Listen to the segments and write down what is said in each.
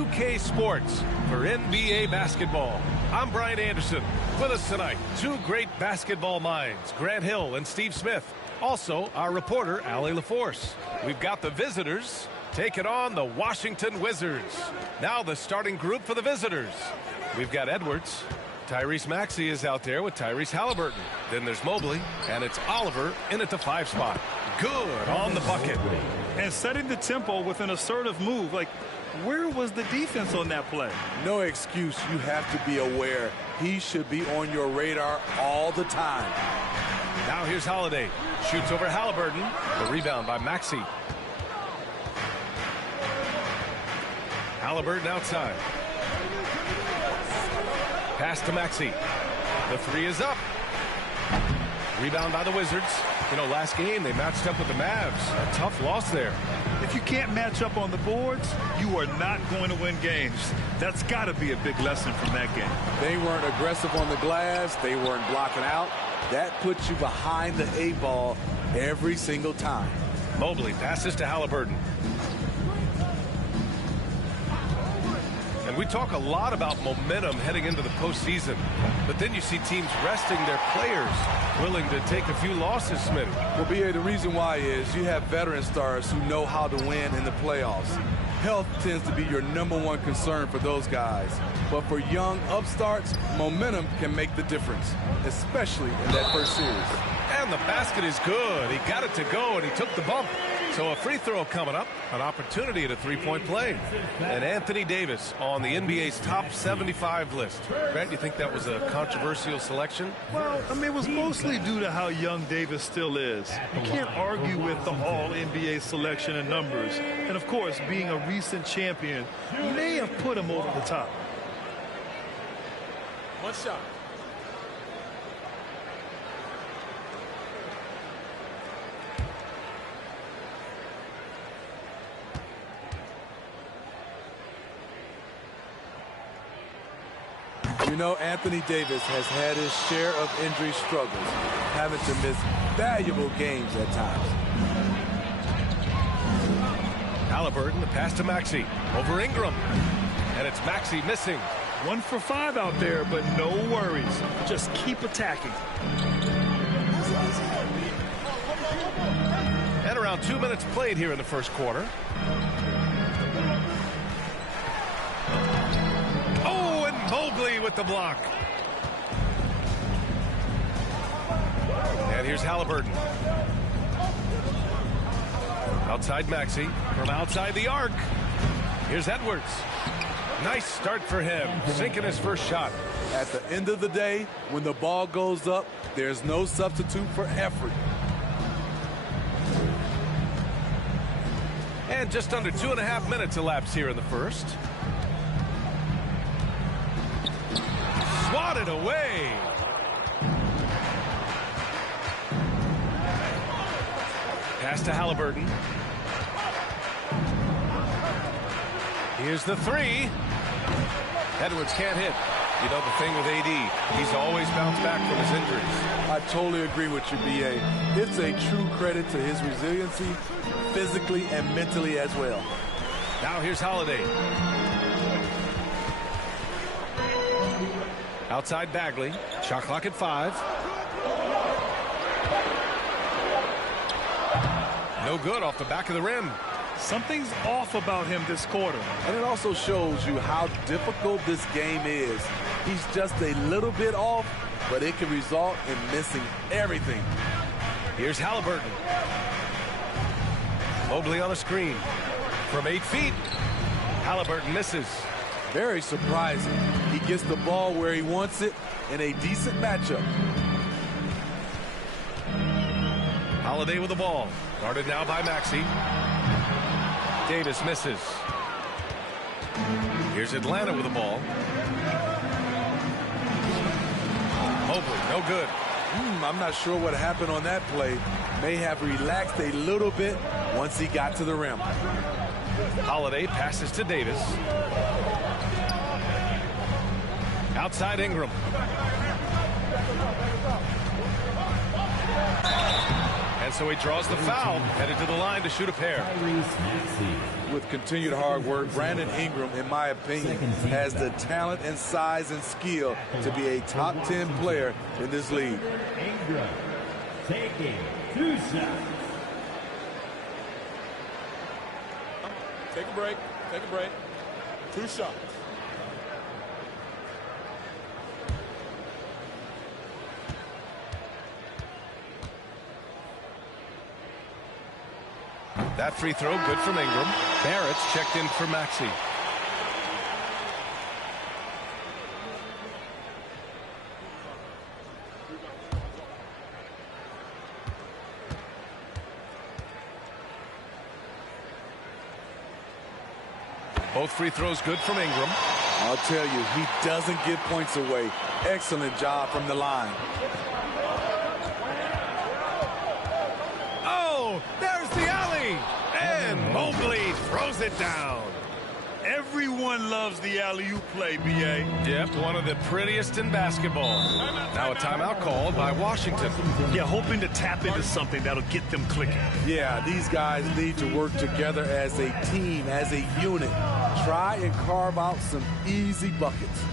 2K Sports for NBA basketball. I'm Brian Anderson. With us tonight, two great basketball minds, Grant Hill and Steve Smith. Also, our reporter, Allie LaForce. We've got the visitors taking on the Washington Wizards. Now the starting group for the visitors. We've got Edwards. Tyrese Maxey is out there with Tyrese Halliburton. Then there's Mobley, and it's Oliver in at the 5 spot. Good on the bucket. And setting the tempo with an assertive move. Like, where was the defense on that play? No excuse. You have to be aware. He should be on your radar all the time. Now here's Holiday. Shoots over Halliburton. The rebound by Maxey. Halliburton outside. Pass to Maxey. The 3 is up. Rebound by the Wizards. You know, last game they matched up with the Mavs. A tough loss there. If you can't match up on the boards, you are not going to win games. That's got to be a big lesson from that game. They weren't aggressive on the glass. They weren't blocking out. That puts you behind the 8 ball every single time. Mobley passes to Halliburton. And we talk a lot about momentum heading into the postseason. But then you see teams resting their players, willing to take a few losses, Smitty. Well, B.A., the reason why is you have veteran stars who know how to win in the playoffs. Health tends to be your #1 concern for those guys. But for young upstarts, momentum can make the difference, especially in that first series. And the basket is good. He got it to go, and he took the bump. So a free throw coming up, an opportunity at a 3-point play. And Anthony Davis on the NBA's top 75 list. Grant, you think that was a controversial selection? Well, I mean, it was mostly due to how young Davis still is. You can't argue with the all-NBA selection and numbers. And, of course, being a recent champion may have put him over the top. One shot. You know, Anthony Davis has had his share of injury struggles, having to miss valuable games at times. Halliburton, the pass to Maxey. Over Ingram. And it's Maxey missing. 1 for 5 out there, but no worries. Just keep attacking. And around 2 minutes played here in the first quarter. Mobley with the block. And here's Halliburton. Outside Maxey. From outside the arc. Here's Edwards. Nice start for him. Sinking his first shot. At the end of the day, when the ball goes up, there's no substitute for effort. And just under 2.5 minutes elapsed here in the first. Swatted away. Pass to Halliburton. Here's the 3. Edwards can't hit. You know the thing with AD, he's always bounced back from his injuries. I totally agree with you, B.A. It's a true credit to his resiliency, physically and mentally as well. Now here's Holiday. Outside Bagley. Shot clock at 5. No good off the back of the rim. Something's off about him this quarter. And it also shows you how difficult this game is. He's just a little bit off, but it can result in missing everything. Here's Halliburton. Mobley on a screen. From 8 feet. Halliburton misses. Very surprising. He gets the ball where he wants it in a decent matchup. Holiday with the ball. Guarded now by Maxey. Davis misses. Here's Atlanta with the ball. Mobley, no good. I'm not sure what happened on that play. May have relaxed a little bit once he got to the rim. Holiday passes to Davis. Outside Ingram. And so he draws the foul, headed to the line to shoot a pair. With continued hard work, Brandon Ingram, in my opinion, has the talent and size and skill to be a top 10 player in this league. Ingram taking 2 shots. Take a break. Take a break. 2 shots. That free throw good from Ingram. Barrett's checked in for Maxey. Both free throws good from Ingram. I'll tell you, he doesn't give points away. Excellent job from the line. Oh, there's the alley. And Mobley throws it down. Everyone loves the alley-oop play, B.A. Yep, one of the prettiest in basketball. Now a timeout called by Washington. Yeah, hoping to tap into something that'll get them clicking. Yeah, these guys need to work together as a team, as a unit. Try and carve out some easy buckets.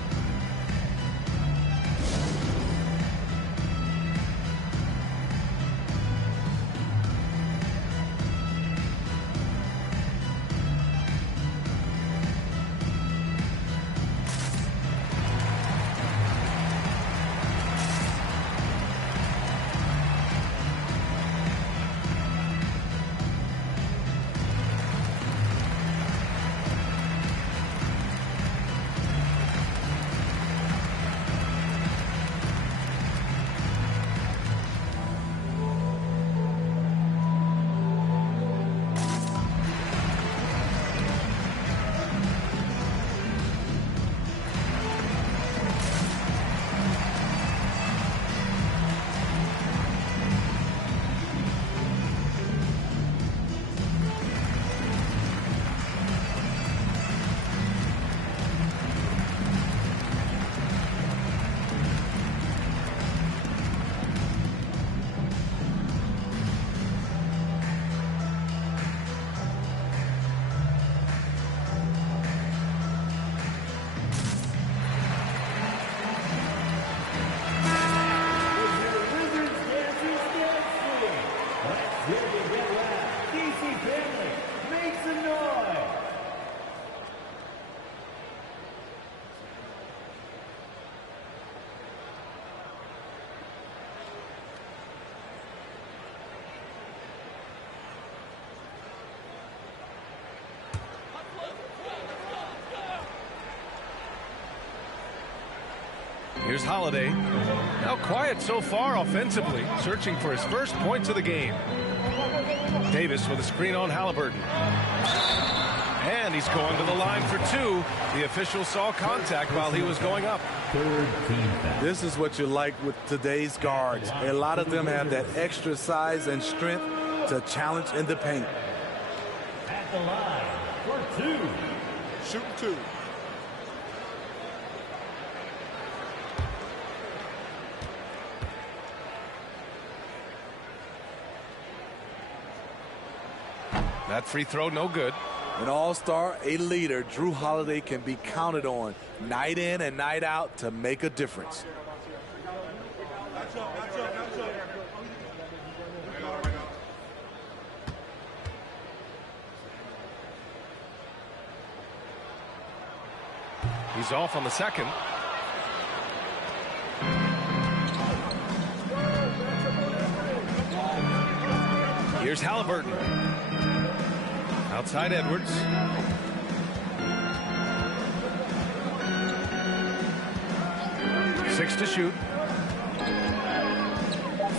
Here's Holiday. Now quiet so far offensively, searching for his first points of the game. Davis with a screen on Halliburton. And he's going to the line for 2. The official saw contact while he was going up. This is what you like with today's guards. A lot of them have that extra size and strength to challenge in the paint. At the line for 2. Shooting 2. That free throw no good. An all-star, a leader, Drew Holiday can be counted on night in and night out to make a difference. He's off on the second. Here's Halliburton. Outside Edwards. Six to shoot.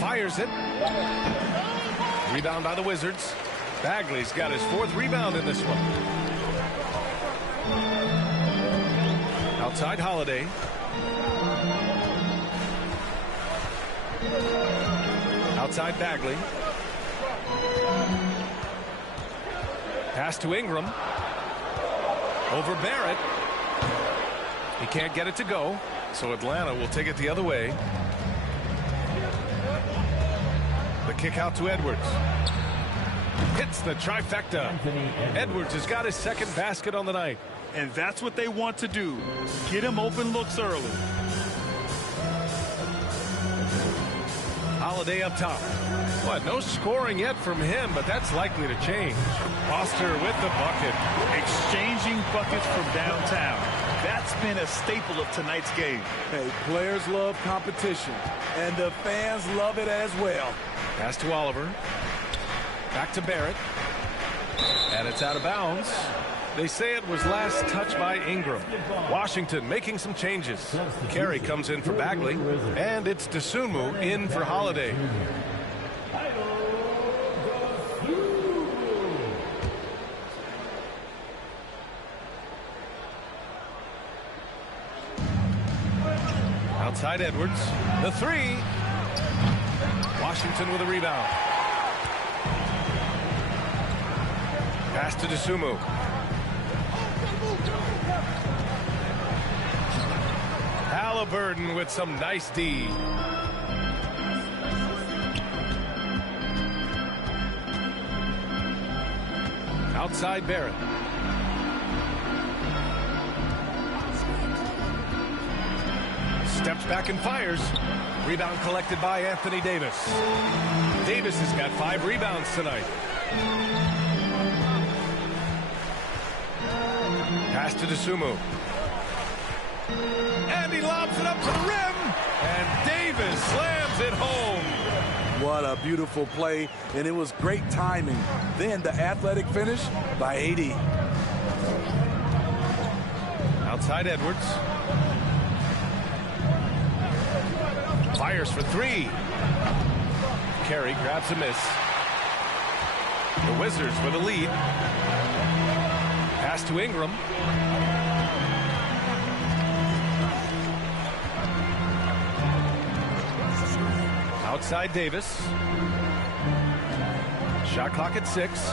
Fires it. Rebound by the Wizards. Bagley's got his 4th rebound in this one. Outside Holiday. Outside Bagley. Pass to Ingram. Over Barrett. He can't get it to go, so Atlanta will take it the other way. The kick out to Edwards. Hits the trifecta. Edwards has got his second basket on the night. And that's what they want to do. Get him open looks early. Holiday up top. What, no scoring yet from him, but that's likely to change. Foster with the bucket. Exchanging buckets from downtown. That's been a staple of tonight's game. Hey, players love competition, and the fans love it as well. Pass to Oliver. Back to Barrett. And it's out of bounds. They say it was last touched by Ingram. Washington making some changes. Carey comes in for Bagley, and it's Dosunmu in for Holiday. Outside Edwards. The three. Washington with a rebound. Pass to Dosunmu. Halliburton with some nice D. Outside Barrett. Steps back and fires. Rebound collected by Anthony Davis. Davis has got 5 rebounds tonight. Pass to Dosunmu. And he lobs it up to the rim. And Davis slams it home. What a beautiful play, and it was great timing. Then the athletic finish by AD. Outside Edwards. Fires for 3. Carey grabs a miss. The Wizards with a lead. Pass to Ingram. Outside Davis. Shot clock at 6.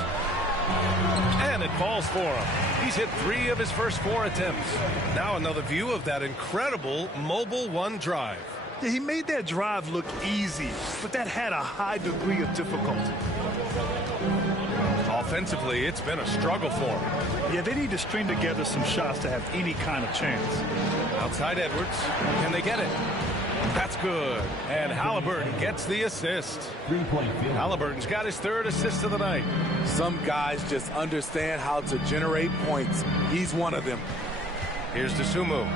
And it falls for him. He's hit 3 of his first 4 attempts. Now another view of that incredible mobile 1 drive. Yeah, he made that drive look easy, but that had a high degree of difficulty. Offensively, it's been a struggle for him. Yeah, they need to string together some shots to have any kind of chance. Outside Edwards. Can they get it? That's good. And Halliburton gets the assist. Halliburton's got his 3rd assist of the night. Some guys just understand how to generate points. He's one of them. Here's Dosunmu.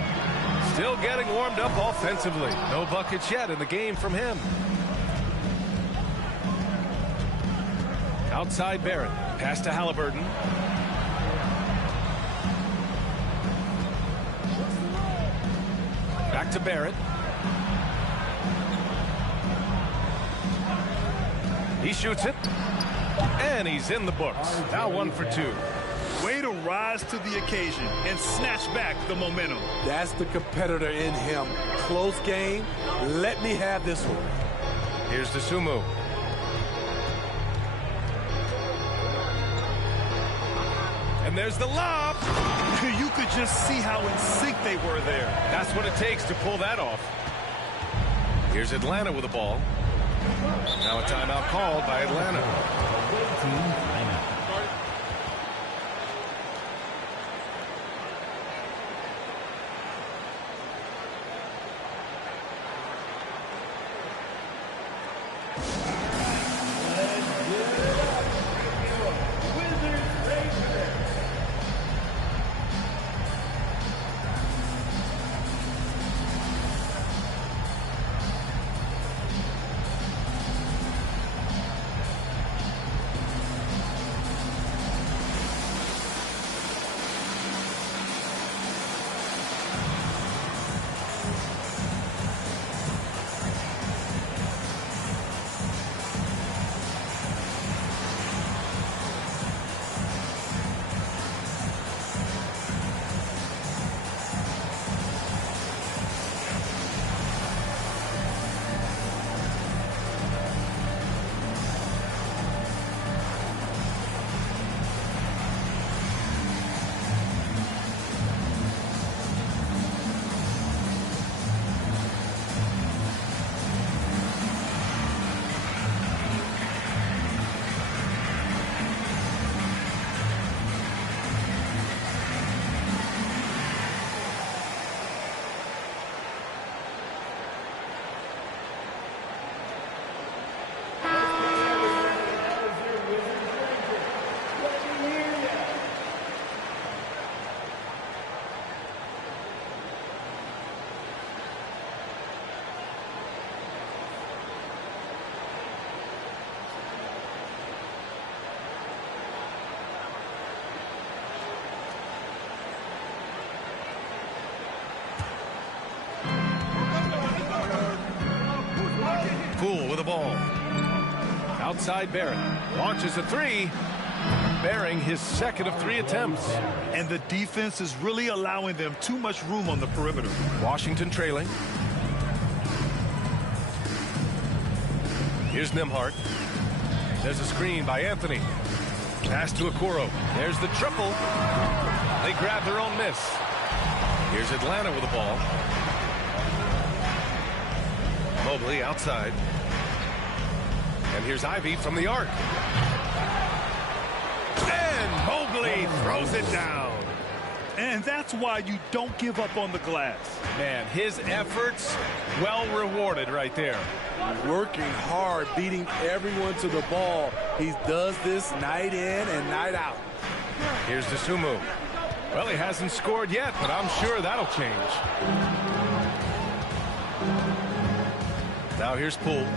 Still getting warmed up offensively. No buckets yet in the game from him. Outside Barrett. Pass to Halliburton. Back to Barrett. He shoots it. And he's in the books. Now 1 for 2. Way to rise to the occasion and snatch back the momentum. That's the competitor in him. Close game. Let me have this one. Here's Dosunmu. And there's the lob. You could just see how in sync they were there. That's what it takes to pull that off. Here's Atlanta with the ball. Now a timeout called by Atlanta. Poole with the ball. Outside Barrett. Launches a three. Bearing his second of 3 attempts. And the defense is really allowing them too much room on the perimeter. Washington trailing. Here's Nembhard. There's a screen by Anthony. Pass to Okoro. There's the triple. They grab their own miss. Here's Atlanta with the ball. Mobley outside. And here's Ivy from the arc. And Mobley throws it down. And that's why you don't give up on the glass. Man, his efforts well rewarded right there. Working hard, beating everyone to the ball. He does this night in and night out. Here's Dosunmu. Well, he hasn't scored yet, but I'm sure that'll change. Now here's Poole.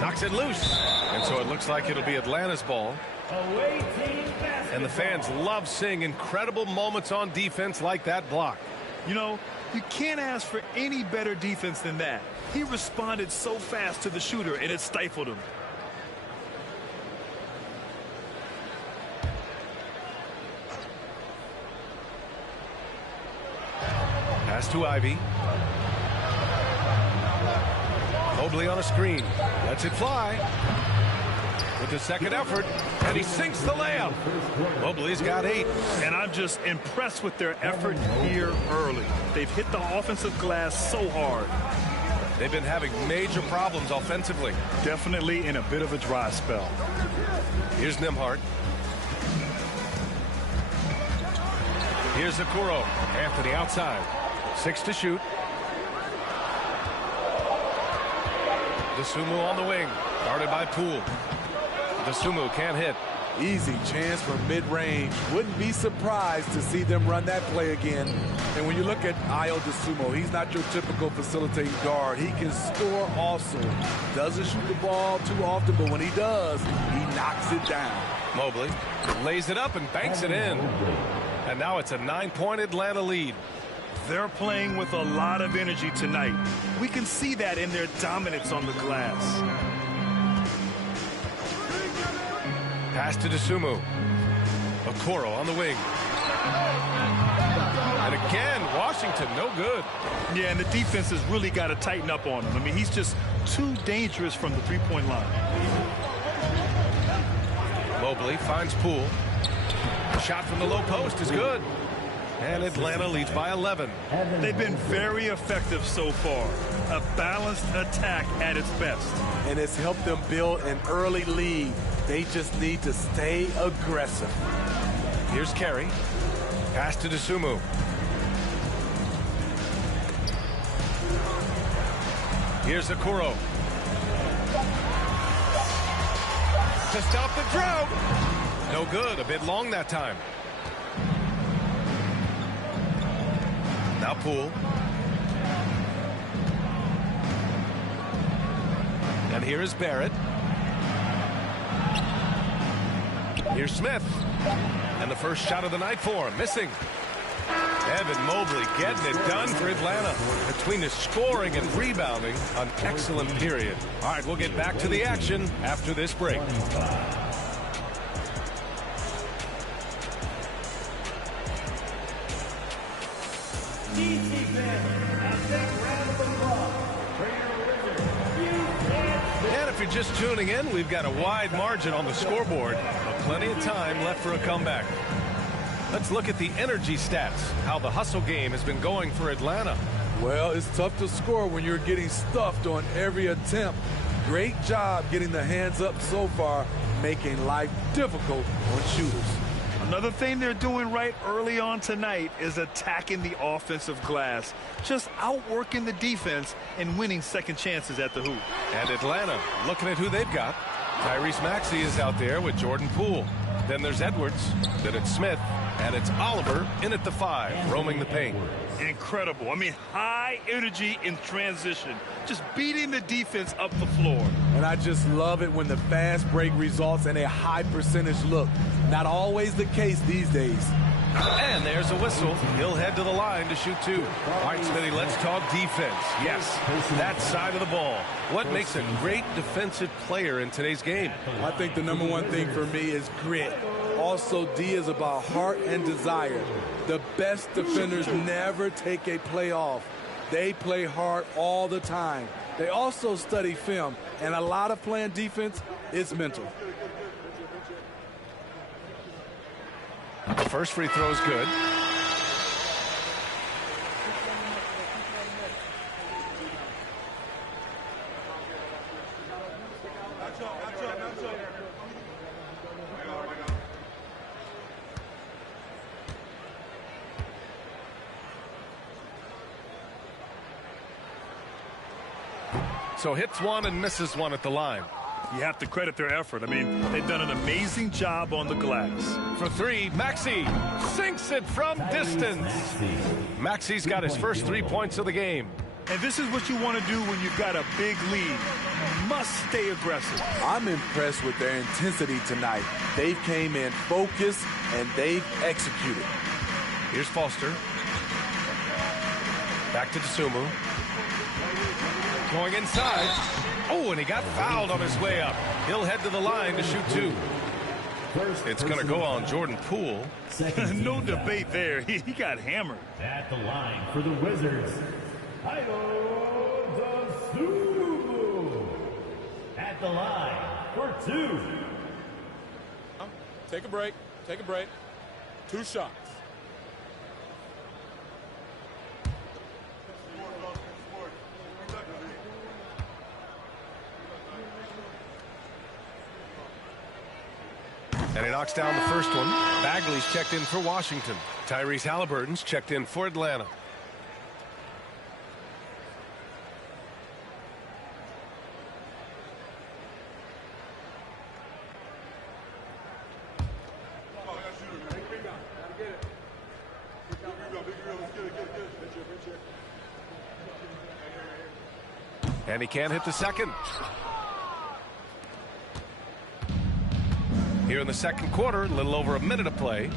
Knocks it loose. And so it looks like it'll be Atlanta's ball. And the fans love seeing incredible moments on defense like that block. You know, you can't ask for any better defense than that. He responded so fast to the shooter, and it stifled him. Pass to Ivy. Mobley on a screen. Lets it fly. With the second effort, and he sinks the layup. Mobley's got 8. And I'm just impressed with their effort here early. They've hit the offensive glass so hard. They've been having major problems offensively. Definitely in a bit of a dry spell. Here's Nembhard. Here's Okoro. Anthony outside. 6 to shoot. Dosunmu on the wing. Guarded by Poole. Dosunmu can't hit. Easy chance for mid-range. Wouldn't be surprised to see them run that play again. And when you look at Ayo Dosunmu, he's not your typical facilitating guard. He can score also. Doesn't shoot the ball too often, but when he does, he knocks it down. Mobley lays it up and banks it in. And now it's a 9-point Atlanta lead. They're playing with a lot of energy tonight. We can see that in their dominance on the glass. Pass to Dosunmu. Okoro on the wing. And again, Washington, no good. Yeah, and the defense has really got to tighten up on him. I mean, he's just too dangerous from the three-point line. Mobley finds Poole. The shot from the low post is good. And Atlanta leads by 11. They've been very effective so far. A balanced attack at its best. And it's helped them build an early lead. They just need to stay aggressive. Here's Carey. Pass to Dosunmu. Here's Okoro. To stop the drought. No good. A bit long that time. Now Poole. And here is Barrett. Here's Smith. And the first shot of the night for him. Missing. Evan Mobley getting it done for Atlanta. Between the scoring and rebounding, an excellent period. All right, we'll get back to the action after this break. And if you're just tuning in, we've got a wide margin on the scoreboard, but plenty of time left for a comeback. Let's look at the energy stats, how the hustle game has been going for Atlanta. Well, it's tough to score when you're getting stuffed on every attempt. Great job getting the hands up so far, making life difficult on shooters. Another thing they're doing right early on tonight is attacking the offensive glass. Just outworking the defense and winning second chances at the hoop. And Atlanta, looking at who they've got. Tyrese Maxey is out there with Jordan Poole. Then there's Edwards. Then it's Smith. And it's Oliver in at the 5, roaming the paint. Incredible. I mean, high energy in transition. Just beating the defense up the floor. And I just love it when the fast break results in a high percentage look. Not always the case these days. And there's a whistle. He'll head to the line to shoot 2. All right, Smitty, let's talk defense. Yes, that side of the ball. What makes a great defensive player in today's game? I think the number one thing for me is grit. Also, D is about heart and desire. The best defenders never take a play off. They play hard all the time. They also study film, and a lot of playing defense is mental. The first free throw is good. So hits one and misses one at the line. You have to credit their effort. I mean, they've done an amazing job on the glass. For 3, Maxey sinks it from distance. Maxey's got his first 3 points of the game. And this is what you want to do when you've got a big lead. You must stay aggressive. I'm impressed with their intensity tonight. They came in focused, and they've executed. Here's Foster. Back to Dosunmu. Going inside. Oh, and he got fouled on his way up. He'll head to the line to shoot 2. It's going to go on Jordan Poole. No debate there. He got hammered. At the line for the Wizards, Dosunmu. At the line for 2. Take a break. Take a break. 2 shots. And he knocks down the first one. Bagley's checked in for Washington. Tyrese Halliburton's checked in for Atlanta. And he can't hit the second. Here in the second quarter, a little over a minute of play.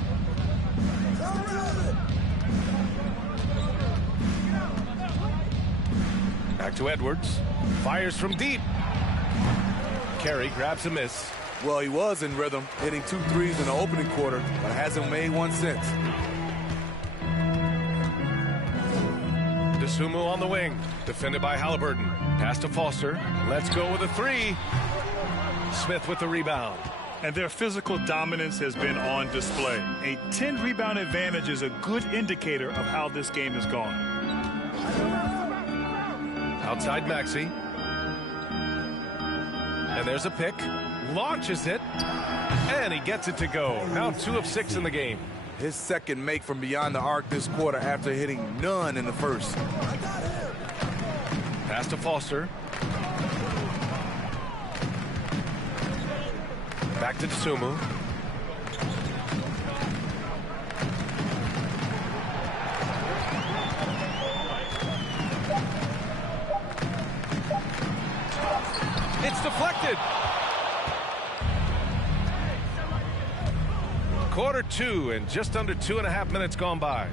Back to Edwards. Fires from deep. Carey grabs a miss. Well, he was in rhythm, hitting 2 threes in the opening quarter, but hasn't made one since. Dosunmu on the wing. Defended by Halliburton. Pass to Foster. Let's go with a 3. Smith with the rebound. And their physical dominance has been on display. A 10-rebound advantage is a good indicator of how this game has gone. Outside Maxey. And there's a pick. Launches it. And he gets it to go. Now 2 of 6 in the game. His second make from beyond the arc this quarter after hitting none in the first. Pass to Foster. Back to Dosunmu. It's deflected. Quarter 2 and just under 2.5 minutes gone by.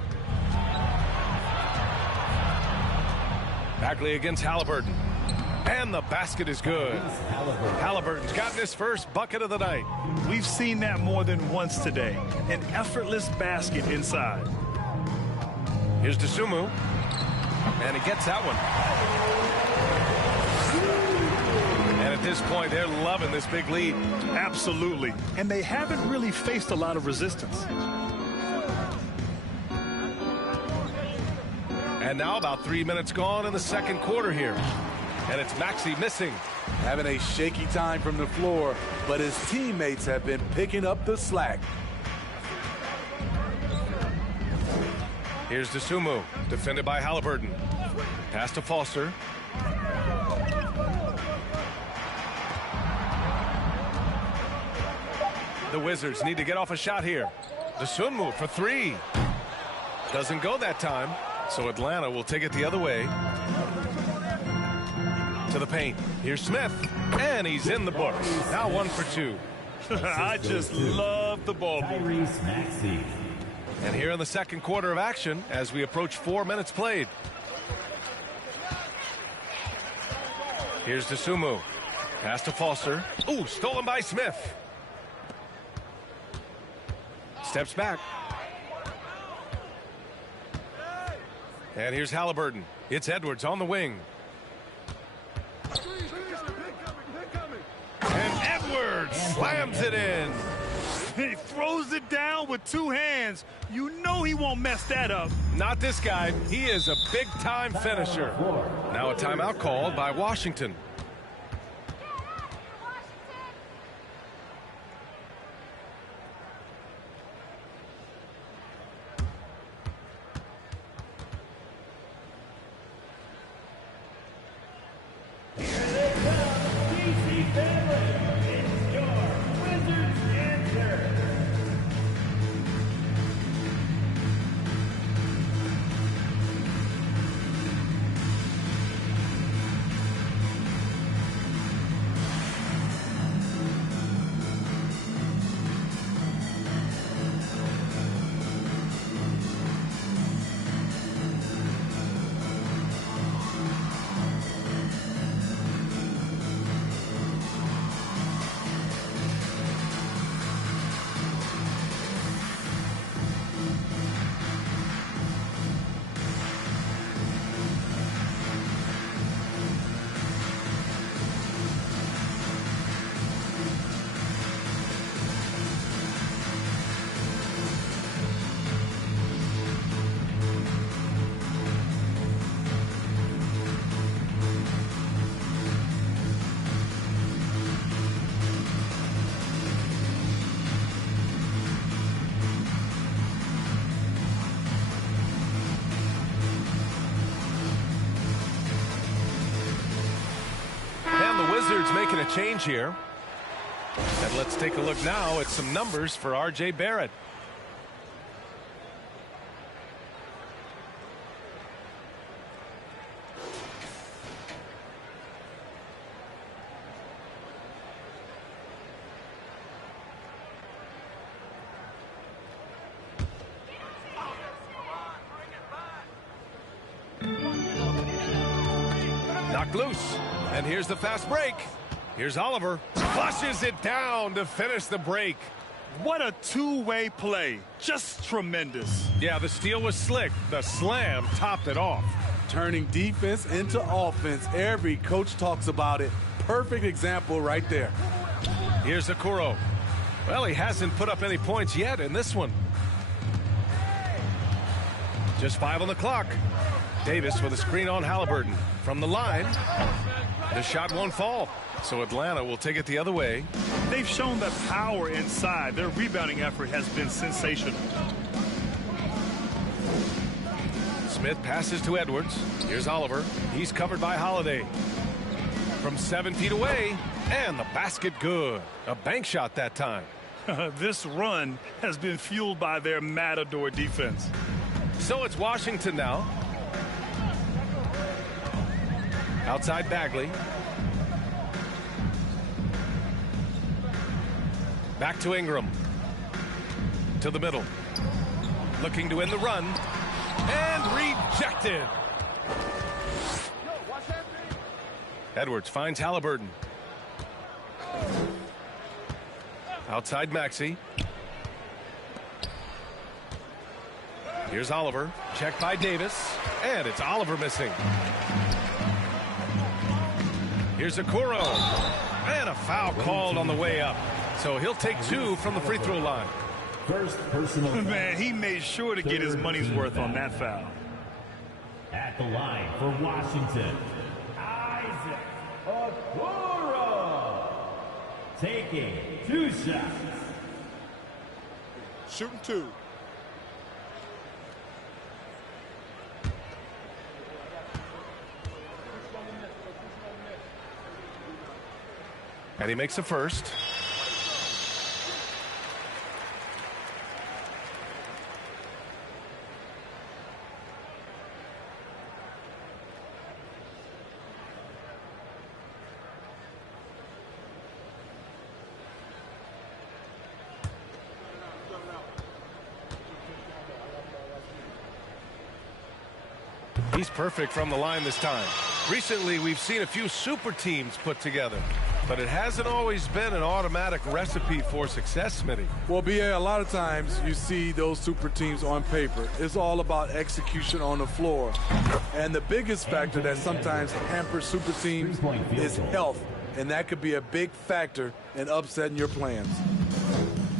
Bagley against Halliburton. And the basket is good. Halliburton's gotten his first bucket of the night. We've seen that more than once today. An effortless basket inside. Here's Dosunmu. And he gets that one. And at this point, they're loving this big lead. Absolutely. And they haven't really faced a lot of resistance. And now about 3 minutes gone in the second quarter here. And it's Maxey missing. Having a shaky time from the floor, but his teammates have been picking up the slack. Here's Dosunmu, defended by Halliburton. Pass to Foster. The Wizards need to get off a shot here. Dosunmu for 3. Doesn't go that time, so Atlanta will take it the other way. To the paint. Here's Smith. And he's in the books. Now 1 for 2. I just love the ball. Tyrese Maxey. And here in the second quarter of action as we approach 4 minutes played. Here's DeSumo. Pass to Foster. Ooh, stolen by Smith. Steps back. And here's Halliburton. It's Edwards on the wing. And Edwards slams it in. He throws it down with 2 hands. You know he won't mess that up. Not this guy. He is a big-time finisher. Now a timeout called by Washington. Wizards making a change here. And let's take a look now at some numbers for R.J. Barrett. Knocked loose. And here's the fast break. Here's Oliver. Flushes it down to finish the break. What a two-way play. Just tremendous. Yeah, the steal was slick. The slam topped it off. Turning defense into offense. Every coach talks about it. Perfect example right there. Here's Okoro. Well, he hasn't put up any points yet in this one. Just 5 on the clock. Davis with a screen on Halliburton. From the line, the shot won't fall. So Atlanta will take it the other way. They've shown that power inside. Their rebounding effort has been sensational. Smith passes to Edwards. Here's Oliver. He's covered by Holiday. From 7 feet away, and the basket good. A bank shot that time. This run has been fueled by their Matador defense. So it's Washington now. Outside Bagley. Back to Ingram. To the middle. Looking to win the run. And rejected. Edwards finds Halliburton. Outside Maxey. Here's Oliver. Checked by Davis. And it's Oliver missing. Here's Okoro. And a foul called on the way up. So he'll take 2 from the free throw line. First personal. Man, he made sure to get his money's worth on that foul. At the line for Washington, Isaac Okoro. Taking 2 shots. Shooting 2. And he makes a first. He's perfect from the line this time. Recently, we've seen a few super teams put together, but it hasn't always been an automatic recipe for success, Smitty. Well, BA, a lot of times you see those super teams on paper. It's all about execution on the floor. And the biggest factor that sometimes hampers super teams is health. And that could be a big factor in upsetting your plans.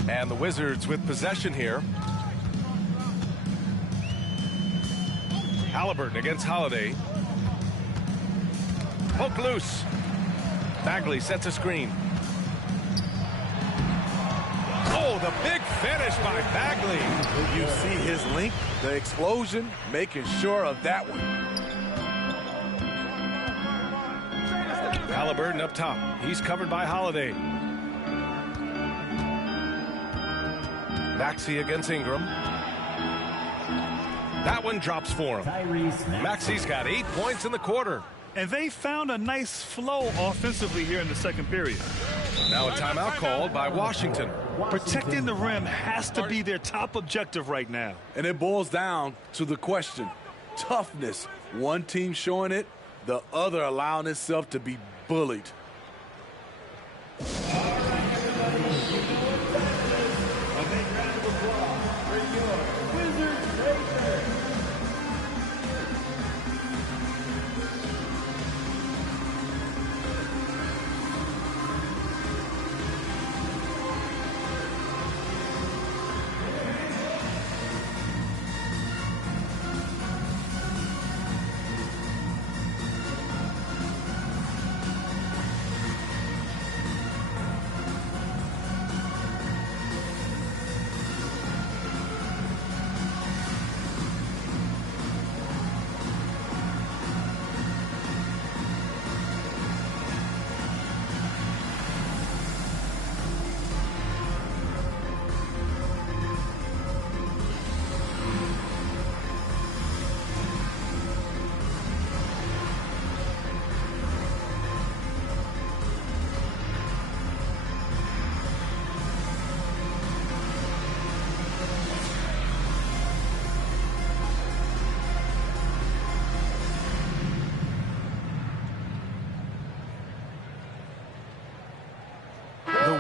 And the Wizards with possession here. Halliburton against Holiday. Poke loose. Bagley sets a screen. Oh, the big finish by Bagley. You see his length, the explosion, making sure of that one. Halliburton up top. He's covered by Holiday. Maxey against Ingram. That one drops for him. Maxey's got 8 points in the quarter. And they found a nice flow offensively here in the second period. Now a timeout called by Washington. Protecting the rim has to be their top objective right now. And it boils down to the question. Toughness. One team showing it, the other allowing itself to be bullied.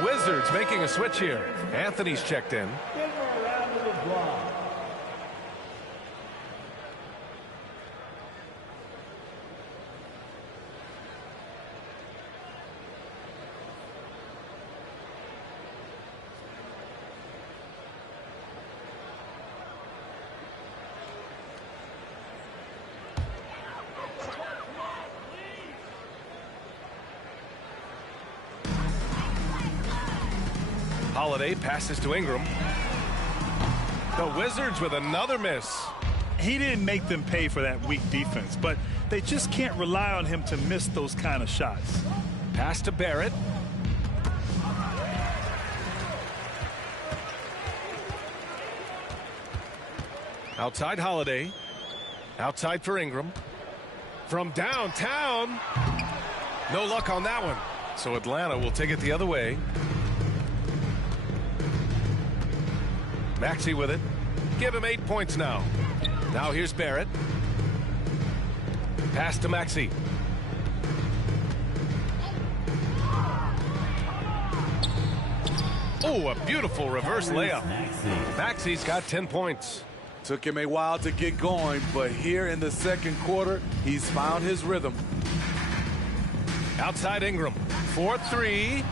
Wizards making a switch here. Anthony's checked in. Holiday passes to Ingram. The Wizards with another miss. He didn't make them pay for that weak defense, but they just can't rely on him to miss those kind of shots. Pass to Barrett. Outside Holiday. Outside for Ingram. From downtown. No luck on that one. So Atlanta will take it the other way. Maxey with it. Give him 8 points now. Now here's Barrett. Pass to Maxey. Oh, a beautiful reverse layup. Maxey's got 10 points. Took him a while to get going, but here in the second quarter, he's found his rhythm. Outside Ingram. 4-3.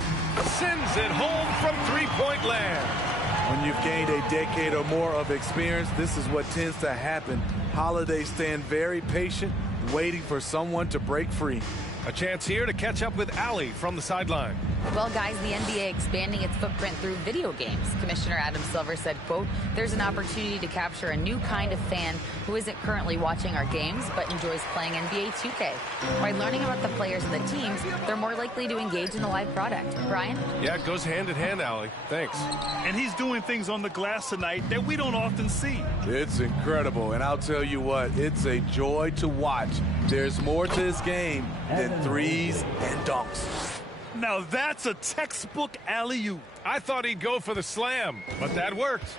Sends it home from three-point land. When you've gained a decade or more of experience, this is what tends to happen. Holiday staying very patient, waiting for someone to break free. A chance here to catch up with Allie from the sideline. Well, guys, the NBA expanding its footprint through video games. Commissioner Adam Silver said, quote, "There's an opportunity to capture a new kind of fan who isn't currently watching our games but enjoys playing NBA 2K. By learning about the players and the teams, they're more likely to engage in the live product." Brian? Yeah, it goes hand in hand, Allie. Thanks. And he's doing things on the glass tonight that we don't often see. It's incredible, and I'll tell you what, it's a joy to watch. There's more to this game than threes and dunks. Now that's a textbook alley-oop. I thought he'd go for the slam, but that worked.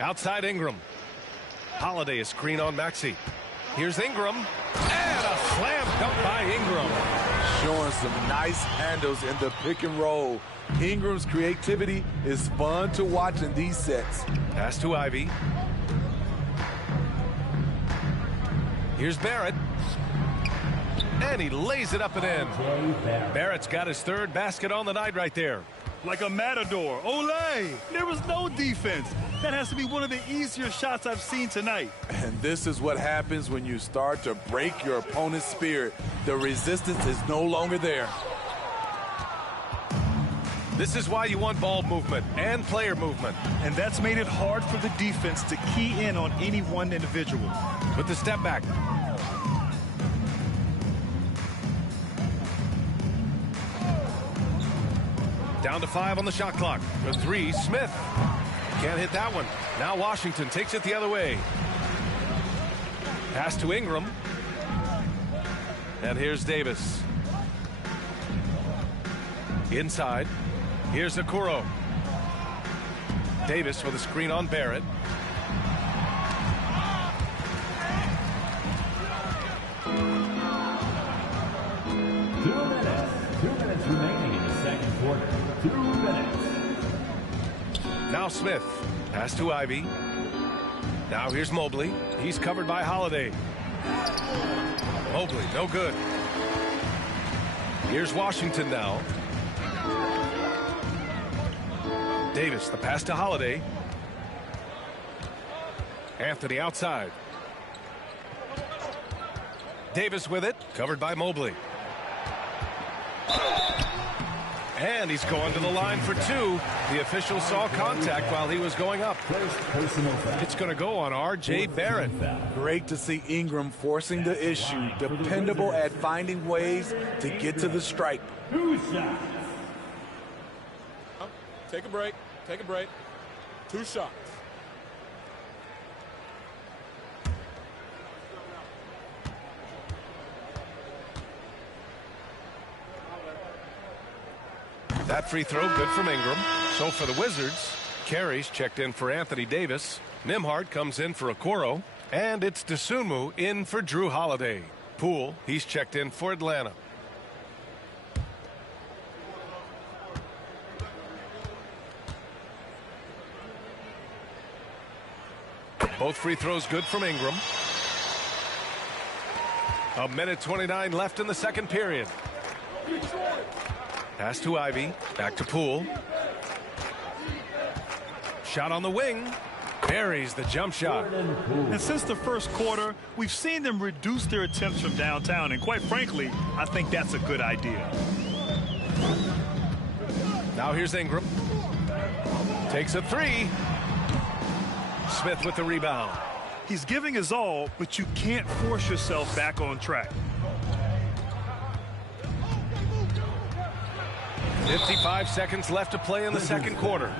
Outside Ingram. Holiday is screen on Maxey. Here's Ingram. And a slam dunk by Ingram. Showing some nice handles in the pick and roll. Ingram's creativity is fun to watch in these sets. Pass to Ivy. Here's Barrett. And he lays it up and in. Barrett's got his third basket on the night right there. Like a matador. Olé! There was no defense. That has to be one of the easier shots I've seen tonight. And this is what happens when you start to break your opponent's spirit. The resistance is no longer there. This is why you want ball movement and player movement. And that's made it hard for the defense to key in on any one individual. With the step back. Down to 5 on the shot clock. For 3, Smith. Can't hit that one. Now Washington takes it the other way. Pass to Ingram. And here's Davis. Inside. Here's Okoro. Davis with a screen on Barrett. Two minutes remaining in the second quarter. 2 minutes. Now Smith. Pass to Ivy. Now here's Mobley. He's covered by Holiday. Mobley, no good. Here's Washington now. Davis, the pass to Holiday. Anthony outside. Davis with it, covered by Mobley. And he's going to the line for 2. The official saw contact while he was going up. It's going to go on R.J. Barrett. Great to see Ingram forcing the issue. Dependable at finding ways to get to the stripe. 2 shots. Take a break. Take a break. 2 shots. That free throw good from Ingram. So for the Wizards, Carey's checked in for Anthony Davis. Nembhard comes in for Okoro. And it's Dosunmu in for Drew Holiday. Poole, he's checked in for Atlanta. Both free throws good from Ingram. 1:29 left in the second period. Pass to Ivy. Back to Poole. Shot on the wing. Buries the jump shot. And since the first quarter, we've seen them reduce their attempts from downtown. And quite frankly, I think that's a good idea. Now here's Ingram. Takes a 3. Smith with the rebound. He's giving his all, but you can't force yourself back on track. 55 seconds left to play in the second quarter.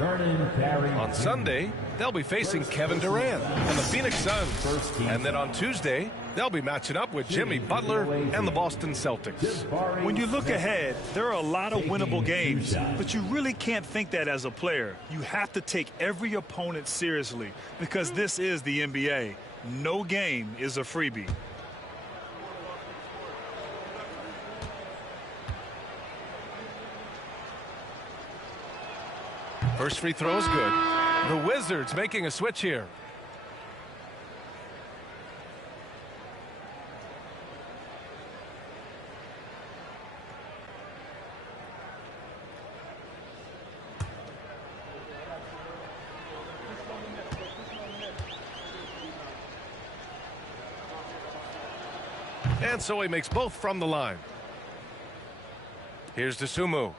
On Sunday, they'll be facing Kevin Durant and the Phoenix Suns. And then on Tuesday, they'll be matching up with Jimmy Butler and the Boston Celtics. When you look ahead, there are a lot of winnable games, but you really can't think that as a player. You have to take every opponent seriously because this is the NBA. No game is a freebie. First free throw is good. The Wizards making a switch here. And so he makes both from the line. Here's Dosunmu.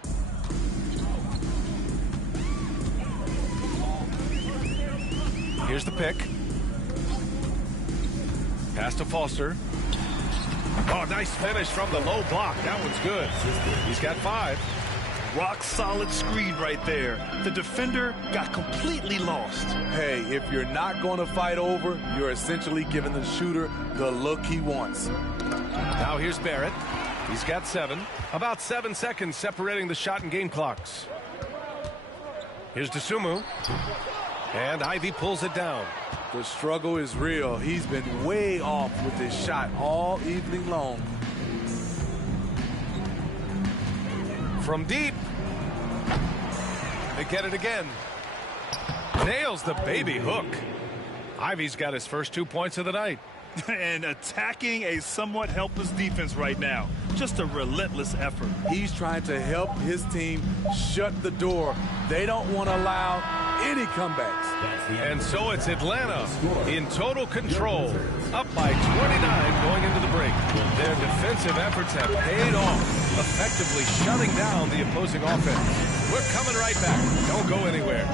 Here's the pick. Pass to Foster. Oh, nice finish from the low block. That one's good. He's got 5. Rock solid screen right there. The defender got completely lost. Hey, if you're not going to fight over, you're essentially giving the shooter the look he wants. Now here's Barrett. He's got 7. About 7 seconds separating the shot and game clocks. Here's Dosunmu. And Ivy pulls it down. The struggle is real. He's been way off with his shot all evening long. From deep. They get it again. Nails the baby hook. Ivy's got his first 2 points of the night. And attacking a somewhat helpless defense right now. Just a relentless effort. He's trying to help his team shut the door. They don't want to allow any comebacks. And so it's Atlanta in total control, up by 29 going into the break. Their defensive efforts have paid off, effectively shutting down the opposing offense. We're coming right back. Don't go anywhere.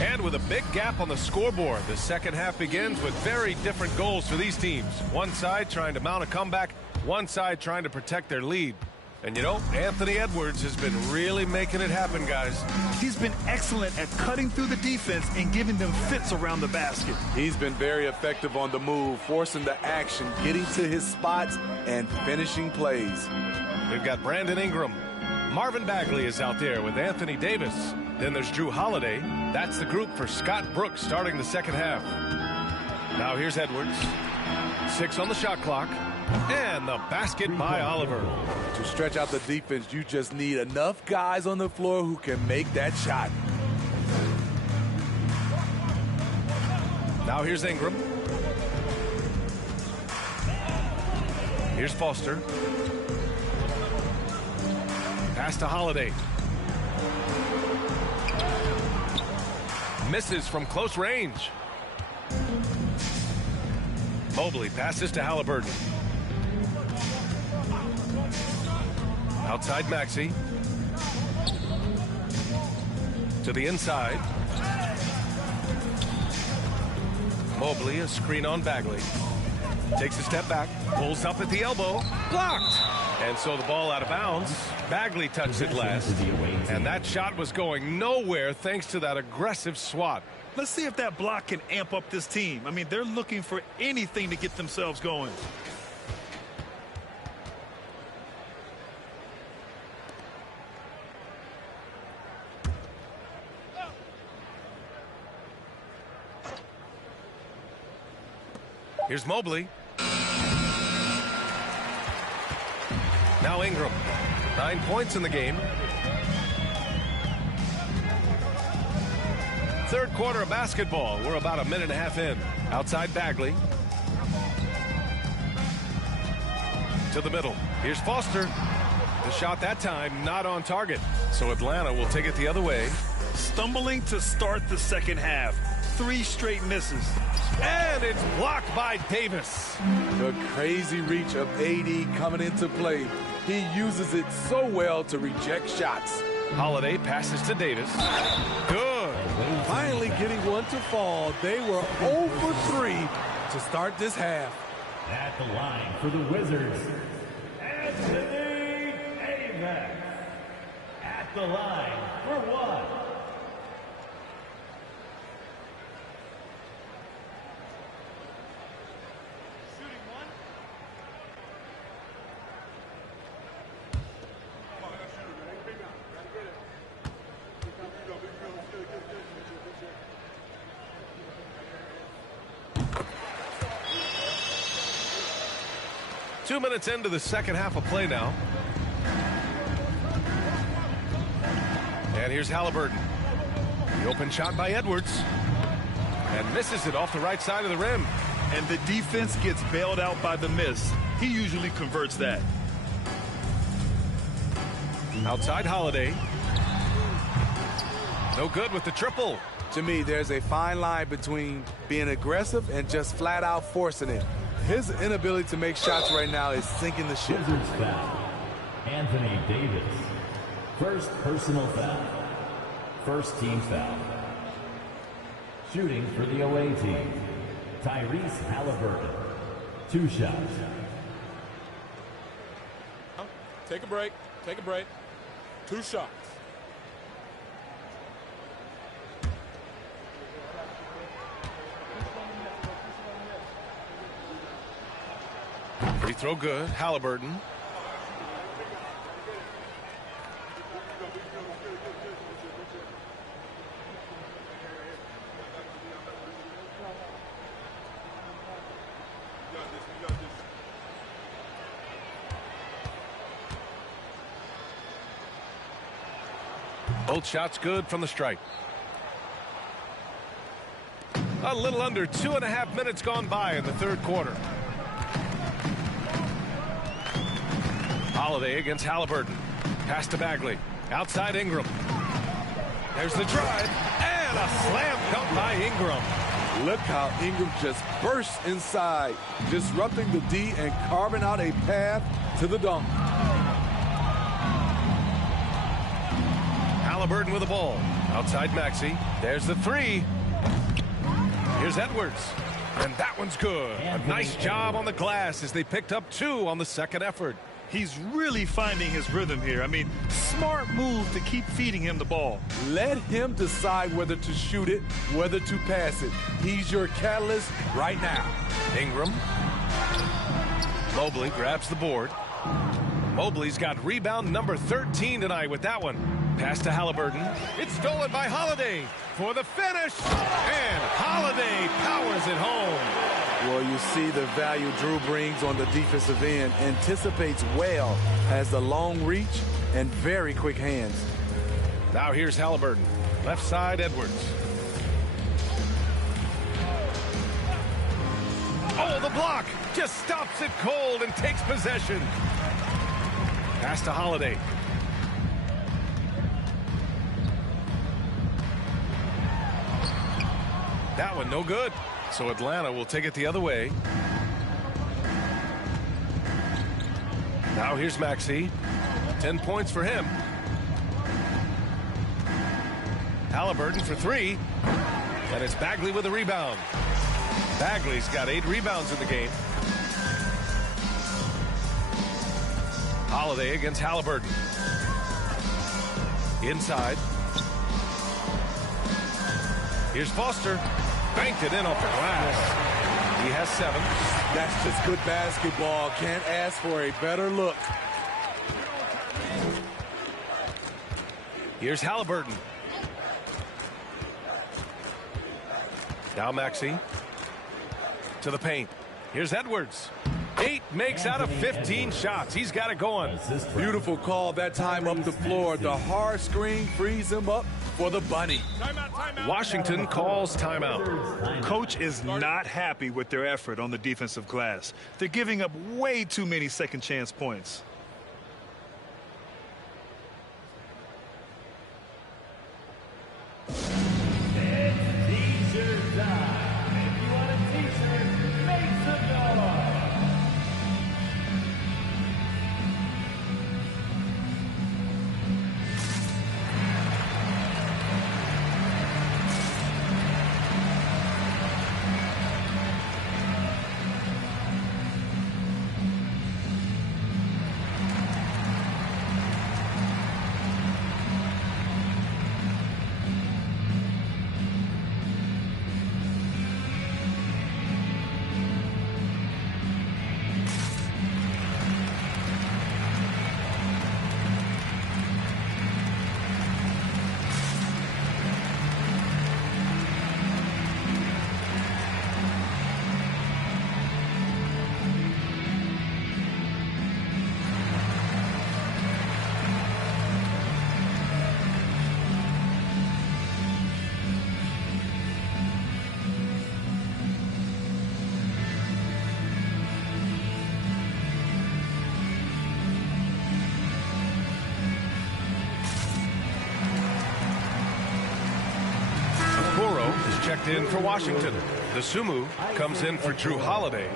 And with a big gap on the scoreboard, the second half begins with very different goals for these teams. One side trying to mount a comeback, one side trying to protect their lead. And you know, Anthony Edwards has been really making it happen, guys. He's been excellent at cutting through the defense and giving them fits around the basket. He's been very effective on the move, forcing the action, getting to his spots, and finishing plays. We've got Brandon Ingram. Marvin Bagley is out there with Anthony Davis. Then there's Drew Holiday. That's the group for Scott Brooks starting the second half. Now here's Edwards. 6 on the shot clock. And the basket by Oliver. To stretch out the defense, you just need enough guys on the floor who can make that shot. Now here's Ingram. Here's Foster. Pass to Holiday. Misses from close range. Mobley passes to Halliburton. Outside Maxey. To the inside. Mobley, a screen on Bagley. Takes a step back, pulls up at the elbow, blocked. And so the ball out of bounds. Bagley touched it last. And that shot was going nowhere thanks to that aggressive swat. Let's see if that block can amp up this team. I mean, they're looking for anything to get themselves going. Here's Mobley. Now Ingram. 9 points in the game. Third quarter of basketball. We're about a minute and a half in. Outside Bagley. To the middle. Here's Foster. The shot that time not on target. So Atlanta will take it the other way. Stumbling to start the second half. 3 straight misses. And it's blocked by Davis. The crazy reach of AD coming into play. He uses it so well to reject shots. Holiday passes to Davis. Good. Finally getting one to fall. They were 0 for 3 to start this half. At the line for the Wizards, Anthony Davis. At the line for 1. Two minutes into the second half of play now. And here's Halliburton. The open shot by Edwards. And misses it off the right side of the rim. And the defense gets bailed out by the miss. He usually converts that. Outside Holiday. No good with the triple. To me, there's a fine line between being aggressive and just flat out forcing it. His inability to make shots right now is sinking the ship. Wizards foul. Anthony Davis. First personal foul. First team foul. Shooting for the away team, Tyrese Halliburton. 2 shots. Take a break. Take a break. 2 shots. Free throw good. Halliburton. Both shots good from the stripe. A little under 2.5 minutes gone by in the third quarter. Holiday against Halliburton. Pass to Bagley. Outside Ingram. There's the drive. And a slam dunk by Ingram. Look how Ingram just bursts inside, disrupting the D and carving out a path to the dunk. Halliburton with the ball. Outside Maxey. There's the 3. Here's Edwards. And that one's good. A nice job on the glass as they picked up 2 on the second effort. He's really finding his rhythm here. I mean, smart move to keep feeding him the ball. Let him decide whether to shoot it, whether to pass it. He's your catalyst right now. Ingram. Mobley grabs the board. Mobley's got rebound number 13 tonight with that one. Pass to Halliburton. It's stolen by Holiday for the finish. And Holiday powers it home. Well, you see the value Drew brings on the defensive end. Anticipates well, has the long reach and very quick hands. Now here's Halliburton. Left side, Edwards. Oh, the block just stops it cold and takes possession. Pass to Holiday. That one no good. So Atlanta will take it the other way. Now here's Maxey. 10 points for him. Halliburton for 3. And it's Bagley with a rebound. Bagley's got 8 rebounds in the game. Holiday against Halliburton. Inside. Here's Foster. Banked it in off the glass. He has 7. That's just good basketball. Can't ask for a better look. Here's Halliburton. Now Maxey. To the paint. Here's Edwards. 8 makes out of 15 shots. He's got it going. Beautiful call that time up the floor. The hard screen frees him up for the bunny. Timeout, timeout. Washington calls timeout. Coach is not happy with their effort on the defensive glass. They're giving up way too many second chance points. checked in for Washington. The Sumu comes in for Drew Holiday.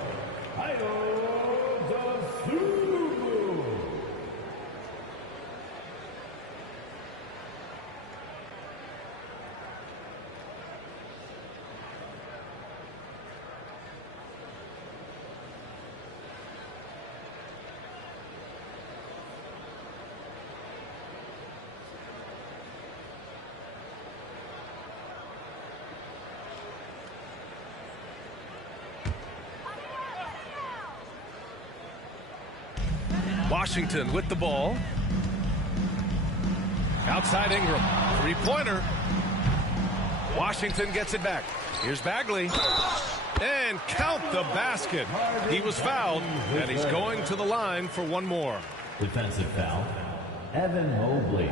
Washington with the ball. Outside Ingram. Three-pointer. Washington gets it back. Here's Bagley. And count the basket. He was fouled, and he's going to the line for one more. Defensive foul, Evan Mobley.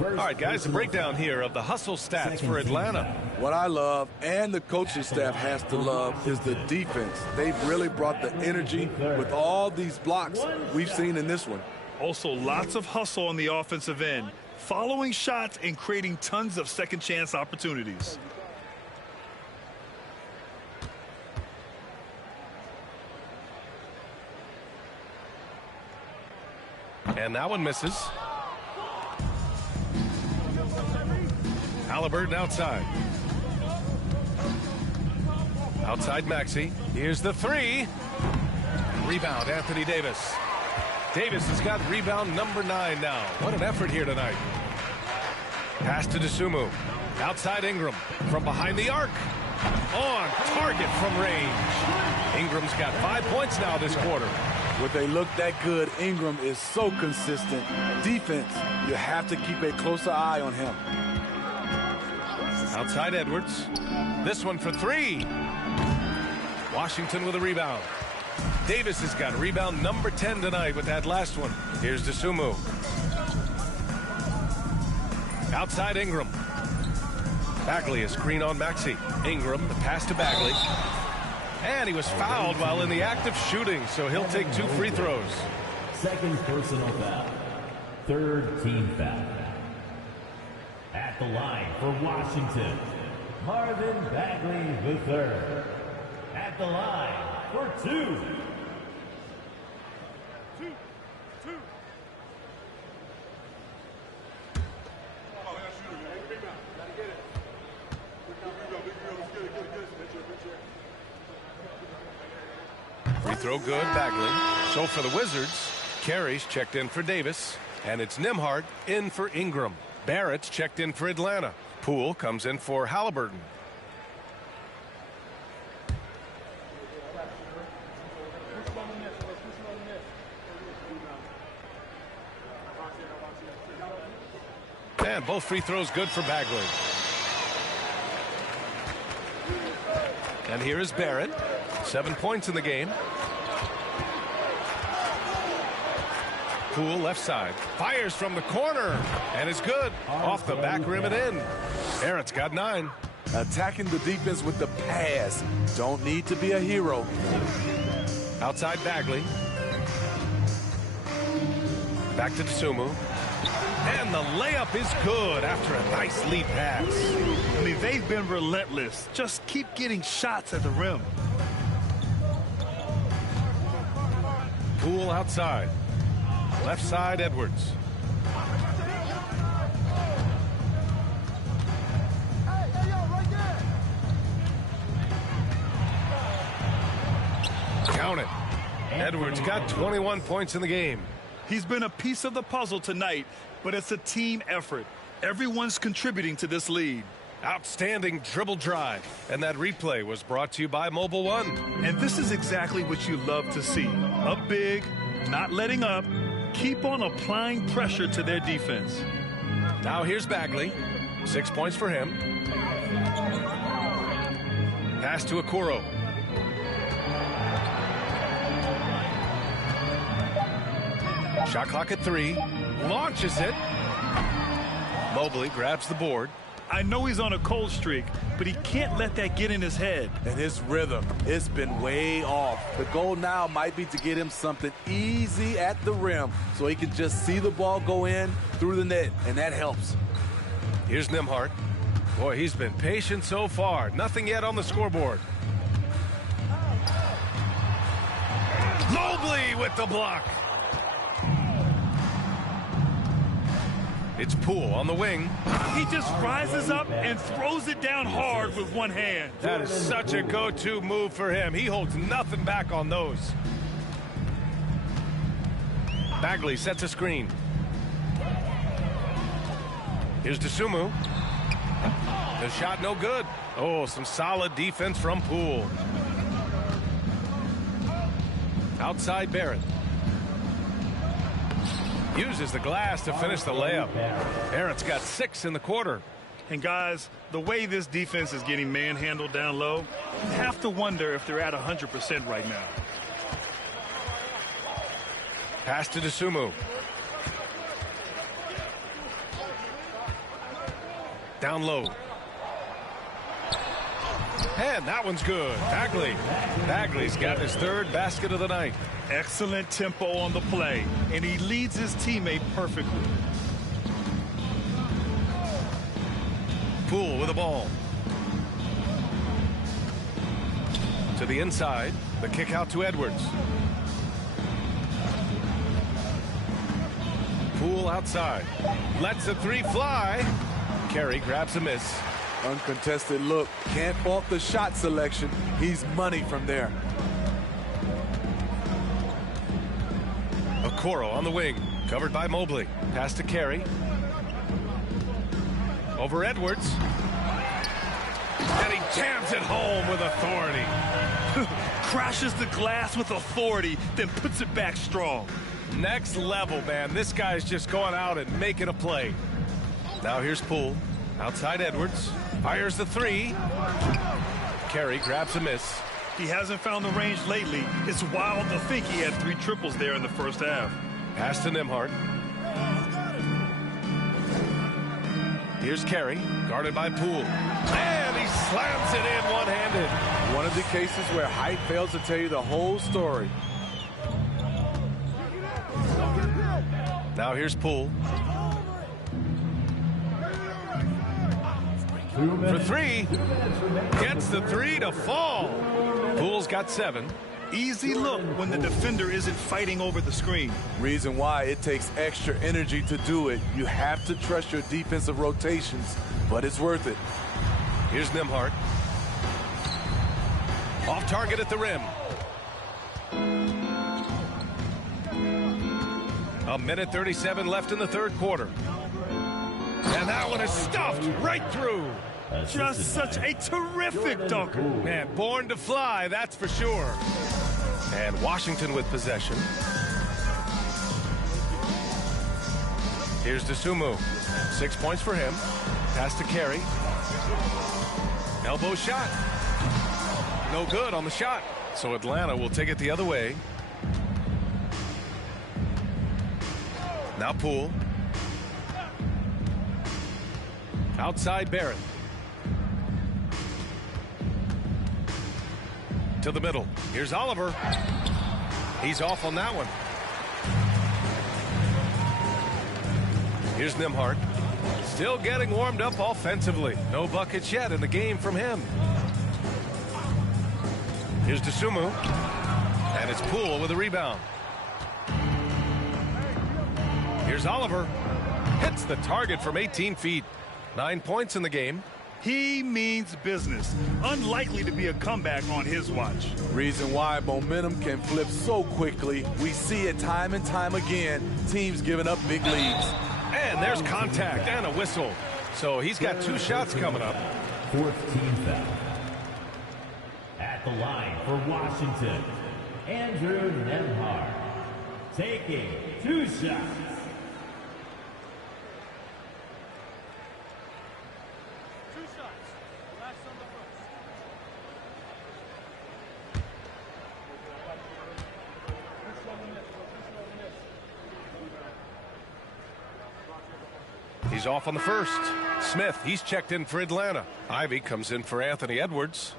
All right, guys, a breakdown here of the hustle stats for Atlanta. What I love, and the coaching staff has to love, is the defense. They've really brought the energy with all these blocks we've seen in this one. Also, lots of hustle on the offensive end, following shots and creating tons of second chance opportunities. And that one misses. Halliburton outside. Outside Maxey. Here's the three. Rebound, Anthony Davis. Davis has got rebound number 9 now. What an effort here tonight. Pass to Dosunmu. Outside Ingram. From behind the arc. On target from range. Ingram's got 5 points now this quarter. When they look that good, Ingram is so consistent. Defense, you have to keep a closer eye on him. Outside Edwards. This one for 3. Washington with a rebound. Davis has got rebound number 10 tonight with that last one. Here's Dosunmu. Outside Ingram. Bagley, a screen on Maxey. Ingram, the pass to Bagley. And he was fouled while in the act of shooting, so he'll take 2 free throws. Second personal foul. Third team foul. At the line for Washington, Marvin Bagley III. At the line for 2. Free throw good, Bagley. So for the Wizards, Carey's checked in for Davis, and it's Nembhard in for Ingram. Barrett's checked in for Atlanta. Poole comes in for Halliburton. And both free throws good for Bagley. And here is Barrett. 7 points in the game. Poole left side. Fires from the corner. And it's good. Off the back rim and in. Barrett's got 9. Attacking the defense with the pass. Don't need to be a hero. Outside Bagley. Back to Dosunmu. And the layup is good after a nice lead pass. I mean, they've been relentless. Just keep getting shots at the rim. Poole outside. Left side, Edwards. Count it. Edwards got 21 points in the game. He's been a piece of the puzzle tonight, but it's a team effort. Everyone's contributing to this lead. Outstanding dribble drive. And that replay was brought to you by Mobile One. And this is exactly what you love to see. Up big, not letting up, keep on applying pressure to their defense. Now here's Bagley. 6 points for him. Pass to Okoro. Shot clock at 3. Launches it. Mobley grabs the board. I know he's on a cold streak, but he can't let that get in his head. And his rhythm, it's been way off. The goal now might be to get him something easy at the rim so he can just see the ball go in through the net, and that helps. Here's Nembhard. Boy, he's been patient so far. Nothing yet on the scoreboard. Mobley with the block. It's Poole on the wing. He just rises up and throws it down hard with one hand. That is such a go-to move for him. He holds nothing back on those. Bagley sets a screen. Here's Dosunmu. The shot no good. Oh, some solid defense from Poole. Outside Barrett. Uses the glass to finish the layup. Barrett's got 6 in the quarter. And guys, the way this defense is getting manhandled down low, you have to wonder if they're at 100% right now. Pass to Dosunmu. Down low. And that one's good. Bagley's got his 3rd basket of the night. Excellent tempo on the play, and he leads his teammate perfectly. Poole with the ball. To the inside. The kick out to Edwards. Poole outside. Lets the 3 fly. Carey grabs a miss. Uncontested look. Can't fault the shot selection. He's money from there. Okoro on the wing. Covered by Mobley. Pass to Carey. Over Edwards. And he jams it home with authority. Crashes the glass with authority, then puts it back strong. Next level, man. This guy's just going out and making a play. Now here's Poole. Outside Edwards. Fires the 3. Carey grabs a miss. He hasn't found the range lately. It's wild to think he had 3 triples there in the first half. Pass to Nembhard. Here's Carey, guarded by Poole. And he slams it in one-handed. One of the cases where height fails to tell you the whole story. Now here's Poole. For 3. Gets the 3 to fall. Poole's got 7. Easy look when the defender isn't fighting over the screen. Reason why it takes extra energy to do it. You have to trust your defensive rotations, but it's worth it. Here's Nembhard. Off target at the rim. A minute 37 left in the 3rd quarter. And that one is stuffed right through. Just such a terrific dunker. Man, born to fly, that's for sure. And Washington with possession. Here's Dosunmu. 6 points for him. Pass to Carey. Elbow shot. No good on the shot. So Atlanta will take it the other way. Now Poole. Outside Barrett. To the middle. Here's Oliver. He's off on that one. Here's Nembhard. Still getting warmed up offensively. No buckets yet in the game from him. Here's Dosunmu. And it's Poole with a rebound. Here's Oliver. Hits the target from 18 feet. 9 points in the game. He means business. Unlikely to be a comeback on his watch. Reason why momentum can flip so quickly. We see it time and time again. Teams giving up big leads. And there's contact and a whistle. So he's got 2 shots coming up. 4th team foul. At the line for Washington, Andrew Nembhard. Taking 2 shots. He's off on the first. Smith, he's checked in for Atlanta. Ivy comes in for Anthony Edwards.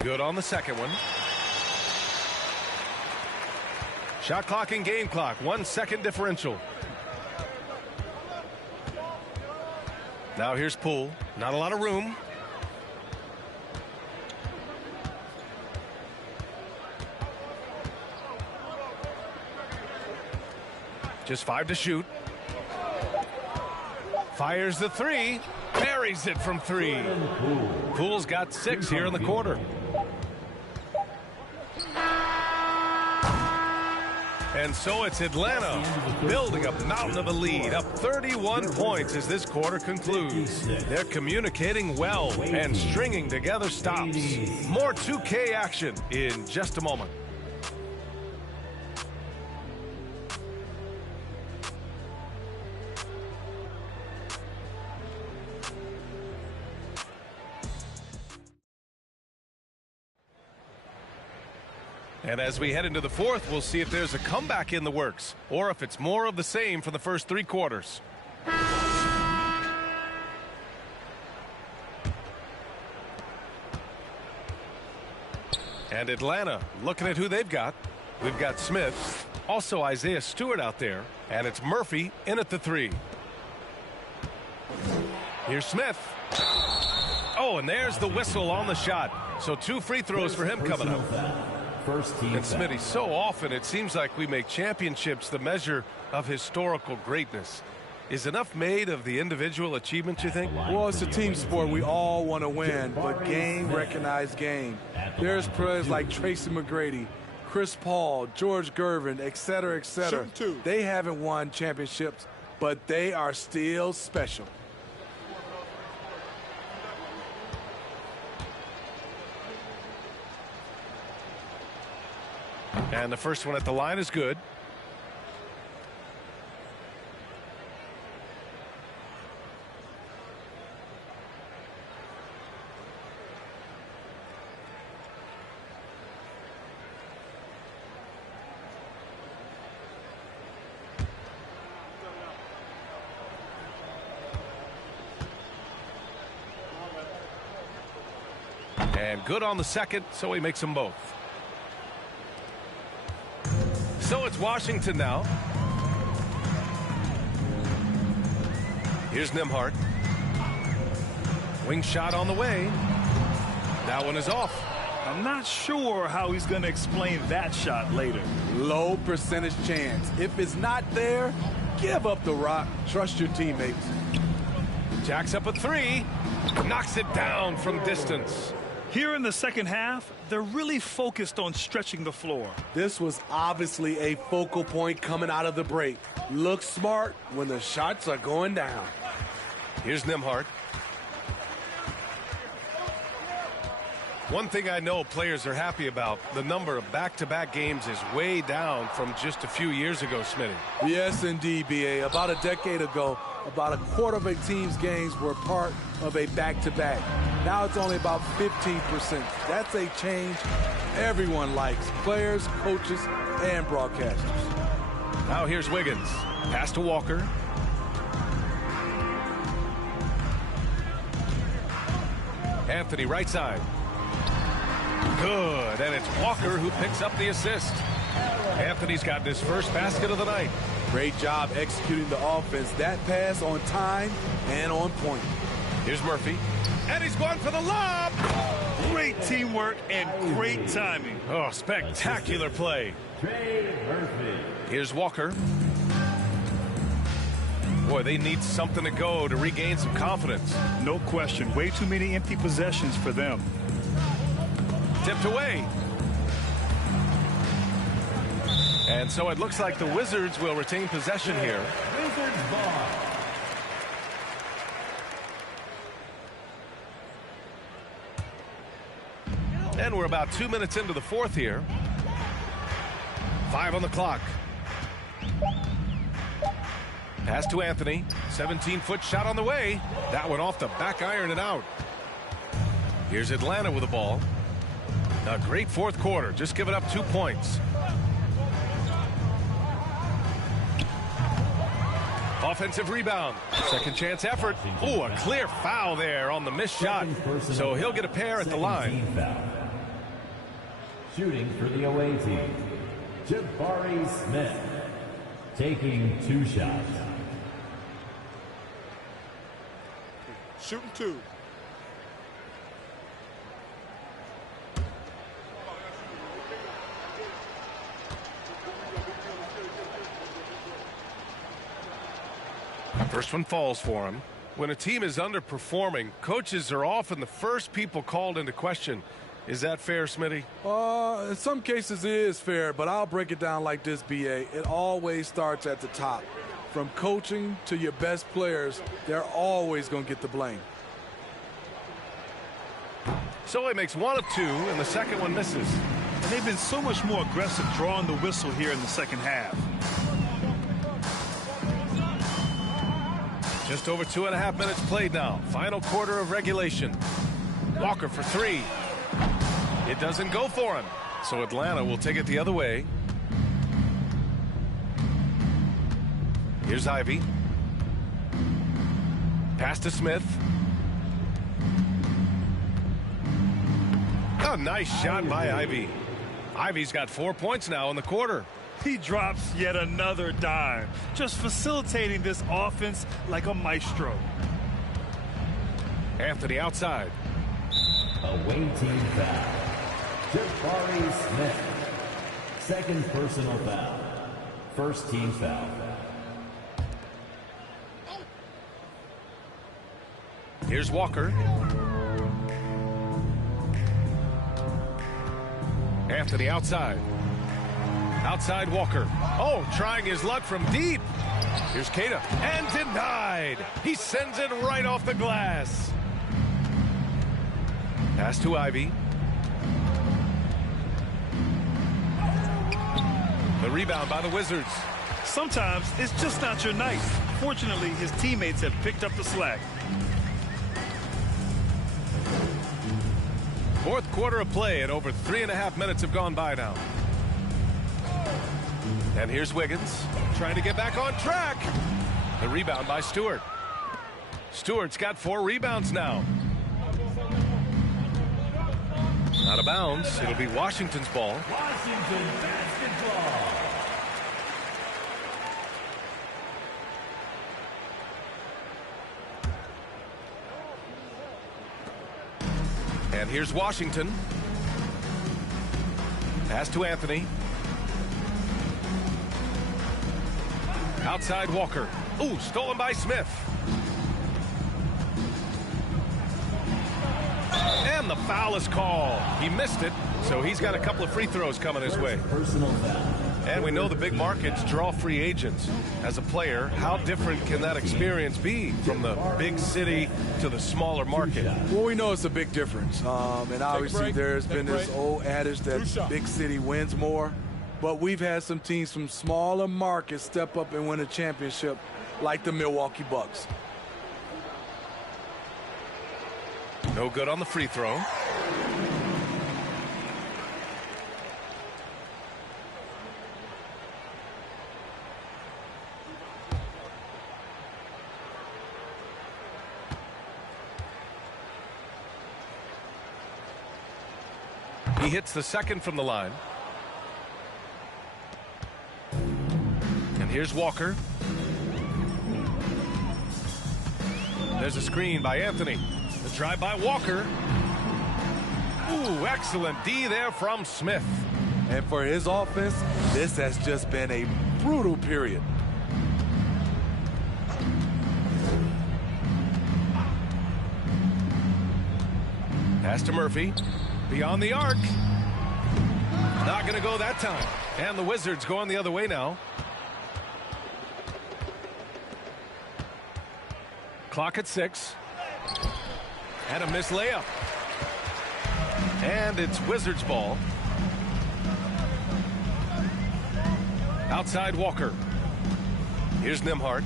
Good on the second one. Shot clock and game clock. 1 second differential. Now here's Poole. Not a lot of room. Just 5 to shoot. Fires the 3. Buries it from 3. Poole's got 6 here in the quarter. And so it's Atlanta building a mountain of a lead, up 31 points as this quarter concludes. They're communicating well and stringing together stops. More 2K action in just a moment. And as we head into the fourth, we'll see if there's a comeback in the works or if it's more of the same for the first 3 quarters. And Atlanta looking at who they've got. We've got Smith, also Isaiah Stewart out there, and it's Murphy in at the 3. Here's Smith. Oh, and there's the whistle on the shot. So 2 free throws for him coming up. And Smitty, so often it seems like we make championships the measure of historical greatness. Is enough made of the individual achievement, you think? Well, it's a team sport. We all want to win, but game recognized game. There's players like Tracy McGrady, Chris Paul, George Gervin, et cetera, et cetera. They haven't won championships, but they are still special. And the first one at the line is good. And good on the second, so he makes them both. So it's Washington now. Here's Nembhard. Wing shot on the way. That one is off. I'm not sure how he's going to explain that shot later. Low percentage chance. If it's not there, give up the rock. Trust your teammates. Jacks up a 3. Knocks it down from distance. Here in the second half, they're really focused on stretching the floor. This was obviously a focal point coming out of the break. Look smart when the shots are going down. Here's Nembhard. One thing I know players are happy about, the number of back-to-back games is way down from just a few years ago, Smitty. Yes, indeed, B.A. About a decade ago, about a quarter of a team's games were part of a back-to-back. Now it's only about 15%. That's a change everyone likes, players, coaches, and broadcasters. Now here's Wiggins. Pass to Walker. Anthony right side. Good, and it's Walker who picks up the assist. Anthony's gotten his first basket of the night. Great job executing the offense. That pass on time and on point. Here's Murphy. And he's going for the lob. Great teamwork and great timing. Oh, spectacular play. Here's Walker. Boy, they need something to go to regain some confidence. No question. Way too many empty possessions for them. Tipped away. And so it looks like the Wizards will retain possession here. Wizards ball. And we're about 2 minutes into the fourth here. 5 on the clock. Pass to Anthony. 17-foot shot on the way. That one off the back iron and out. Here's Atlanta with the ball. A great fourth quarter. Just giving up 2 points. Offensive rebound. Second chance effort. Oh, a clear foul there on the missed shot. So he'll get a pair at the line. Shooting for the away team, Jabari Smith, taking 2 shots. Shooting 2. First one falls for him. When a team is underperforming, coaches are often the first people called into question. Is that fair, Smitty? In some cases it is fair, but I'll break it down like this, B.A. It always starts at the top. From coaching to your best players, they're always going to get the blame. So he makes 1 of 2, and the second one misses. And they've been so much more aggressive drawing the whistle here in the second half. Just over 2.5 minutes played now. Final quarter of regulation. Walker for 3. It doesn't go for him. So Atlanta will take it the other way. Here's Ivy. Pass to Smith. A nice shot by Ivy. Ivy's got 4 points now in the quarter. He drops yet another dime, just facilitating this offense like a maestro. Anthony outside. Away team foul. Jabari Smith. Second personal foul. First team foul. Here's Walker. Anthony outside. Outside Walker. Oh, trying his luck from deep. Here's Keita. And denied. He sends it right off the glass. Pass to Ivy. The rebound by the Wizards. Sometimes it's just not your night. Fortunately, his teammates have picked up the slack. Fourth quarter of play, and over 3.5 minutes have gone by now. And here's Wiggins trying to get back on track. The rebound by Stewart. Stewart's got 4 rebounds now. Out of bounds. It'll be Washington's ball. Washington basketball. And here's Washington. Pass to Anthony. Outside Walker. Ooh, stolen by Smith. And the foul is called. He missed it, so he's got a couple of free throws coming his way. Personal foul. And we know the big markets draw free agents. As a player, how different can that experience be from the big city to the smaller market? Well, we know it's a big difference. And obviously there's been this old adage that big city wins more. But we've had some teams from smaller markets step up and win a championship, like the Milwaukee Bucks. No good on the free throw. He hits the second from the line. And here's Walker. There's a screen by Anthony. The drive by Walker. Ooh, excellent D there from Smith. And for his offense, this has just been a brutal period. Pass to Murphy. Beyond the arc. Not going to go that time. And the Wizards going the other way now. Clock at 6. And a missed layup. And it's Wizards ball. Outside Walker. Here's Nembhard.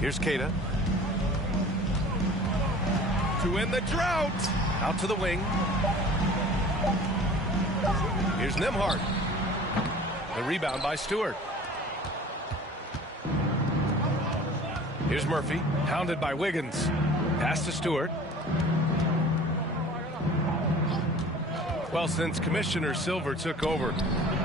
Here's Keita. To end the drought. Out to the wing. Here's Nembhard. The rebound by Stewart. Here's Murphy, hounded by Wiggins. Pass to Stewart. Well, since Commissioner Silver took over,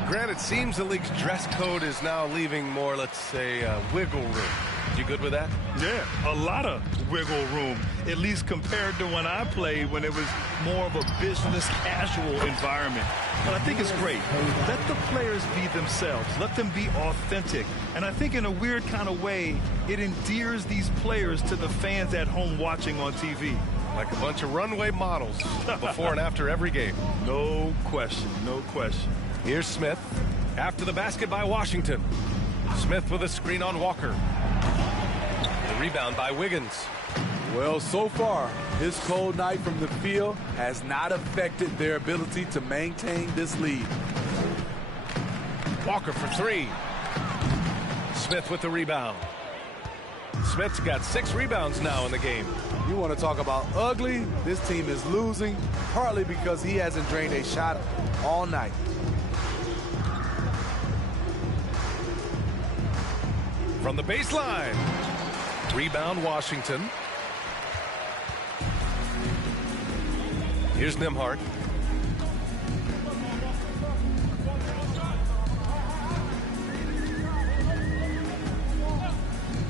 Grant, it seems the league's dress code is now leaving more, let's say, wiggle room. You good with that? Yeah, a lot of wiggle room, at least compared to when I played, when it was more of a business casual environment. But I think it's great. Let the players be themselves. Let them be authentic. And I think in a weird kind of way, it endears these players to the fans at home watching on TV. Like a bunch of runway models before and after every game. No question, no question. Here's Smith. After the basket by Washington. Smith with a screen on Walker. The rebound by Wiggins. Well, so far, his cold night from the field has not affected their ability to maintain this lead. Walker for three. Smith with the rebound. Smith's got 6 rebounds now in the game. You want to talk about ugly? This team is losing, partly because he hasn't drained a shot all night. From the baseline. Rebound Washington. Here's Nembhard.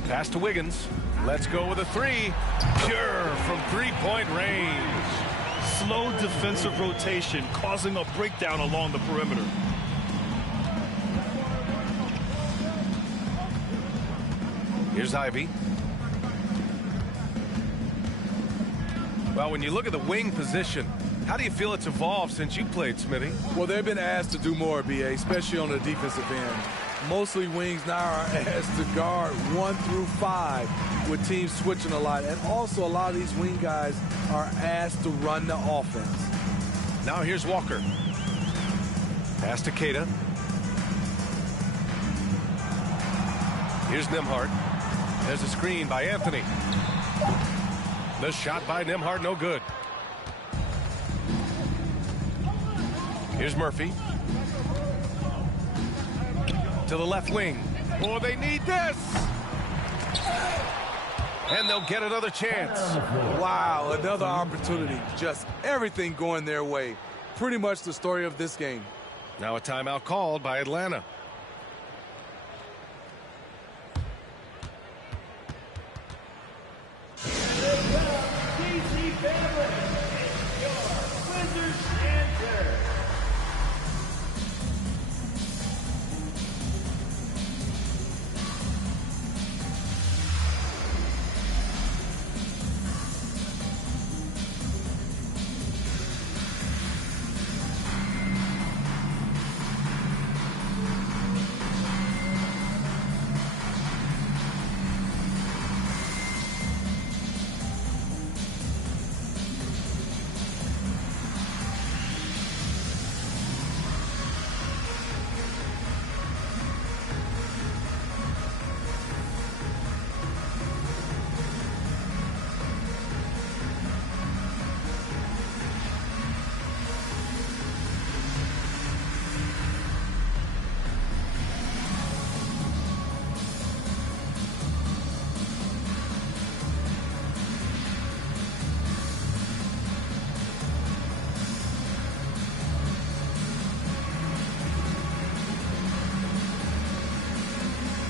Pass to Wiggins. Let's go with a 3. Pure from three-point range. Slow defensive rotation causing a breakdown along the perimeter. Here's Ivy. Well, when you look at the wing position, how do you feel it's evolved since you played, Smitty? Well, they've been asked to do more, BA, especially on the defensive end. Mostly wings now are asked to guard 1 through 5 with teams switching a lot. And also a lot of these wing guys are asked to run the offense. Now here's Walker. Pass to Keita. Here's Nembhard. There's a screen by Anthony. The shot by Nembhard, no good. Here's Murphy. To the left wing. Oh, they need this. And they'll get another chance. Wow, another opportunity. Just everything going their way. Pretty much the story of this game. Now a timeout called by Atlanta.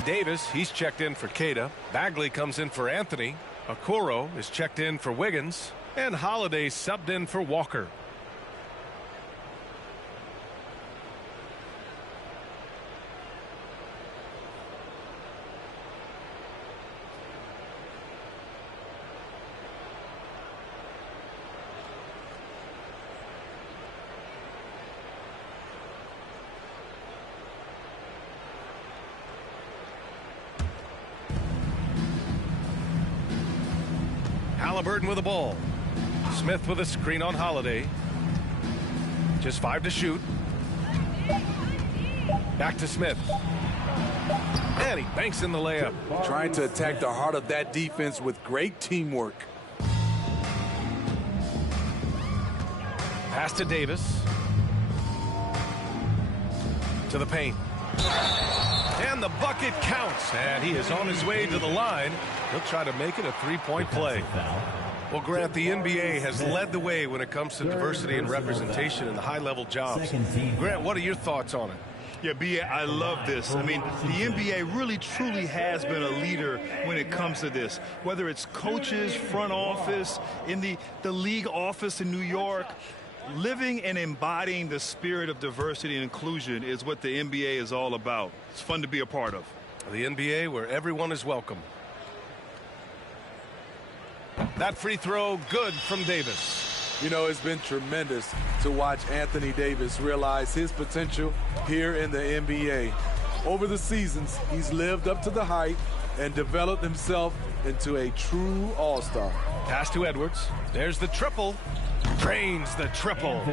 Davis, he's checked in for Keita. Bagley comes in for Anthony. Okoro is checked in for Wiggins. And Holiday subbed in for Walker. Halliburton with the ball. Smith with a screen on Holiday. Just 5 to shoot. Back to Smith. And he banks in the layup. Trying to attack the heart of that defense with great teamwork. Pass to Davis. To the paint. And the bucket counts. And he is on his way to the line. He'll try to make it a 3-point play. Well, Grant, the NBA has led the way when it comes to diversity and representation in the high-level jobs. Grant, what are your thoughts on it? Yeah, B.A., I love this. I mean, the NBA really, truly has been a leader when it comes to this. Whether it's coaches, front office, in the league office in New York, living and embodying the spirit of diversity and inclusion is what the NBA is all about. It's fun to be a part of. The NBA where everyone is welcome. That free throw, good from Davis. You know, it's been tremendous to watch Anthony Davis realize his potential here in the NBA. Over the seasons, he's lived up to the hype and developed himself into a true all-star. Pass to Edwards. There's the triple. Drains the triple.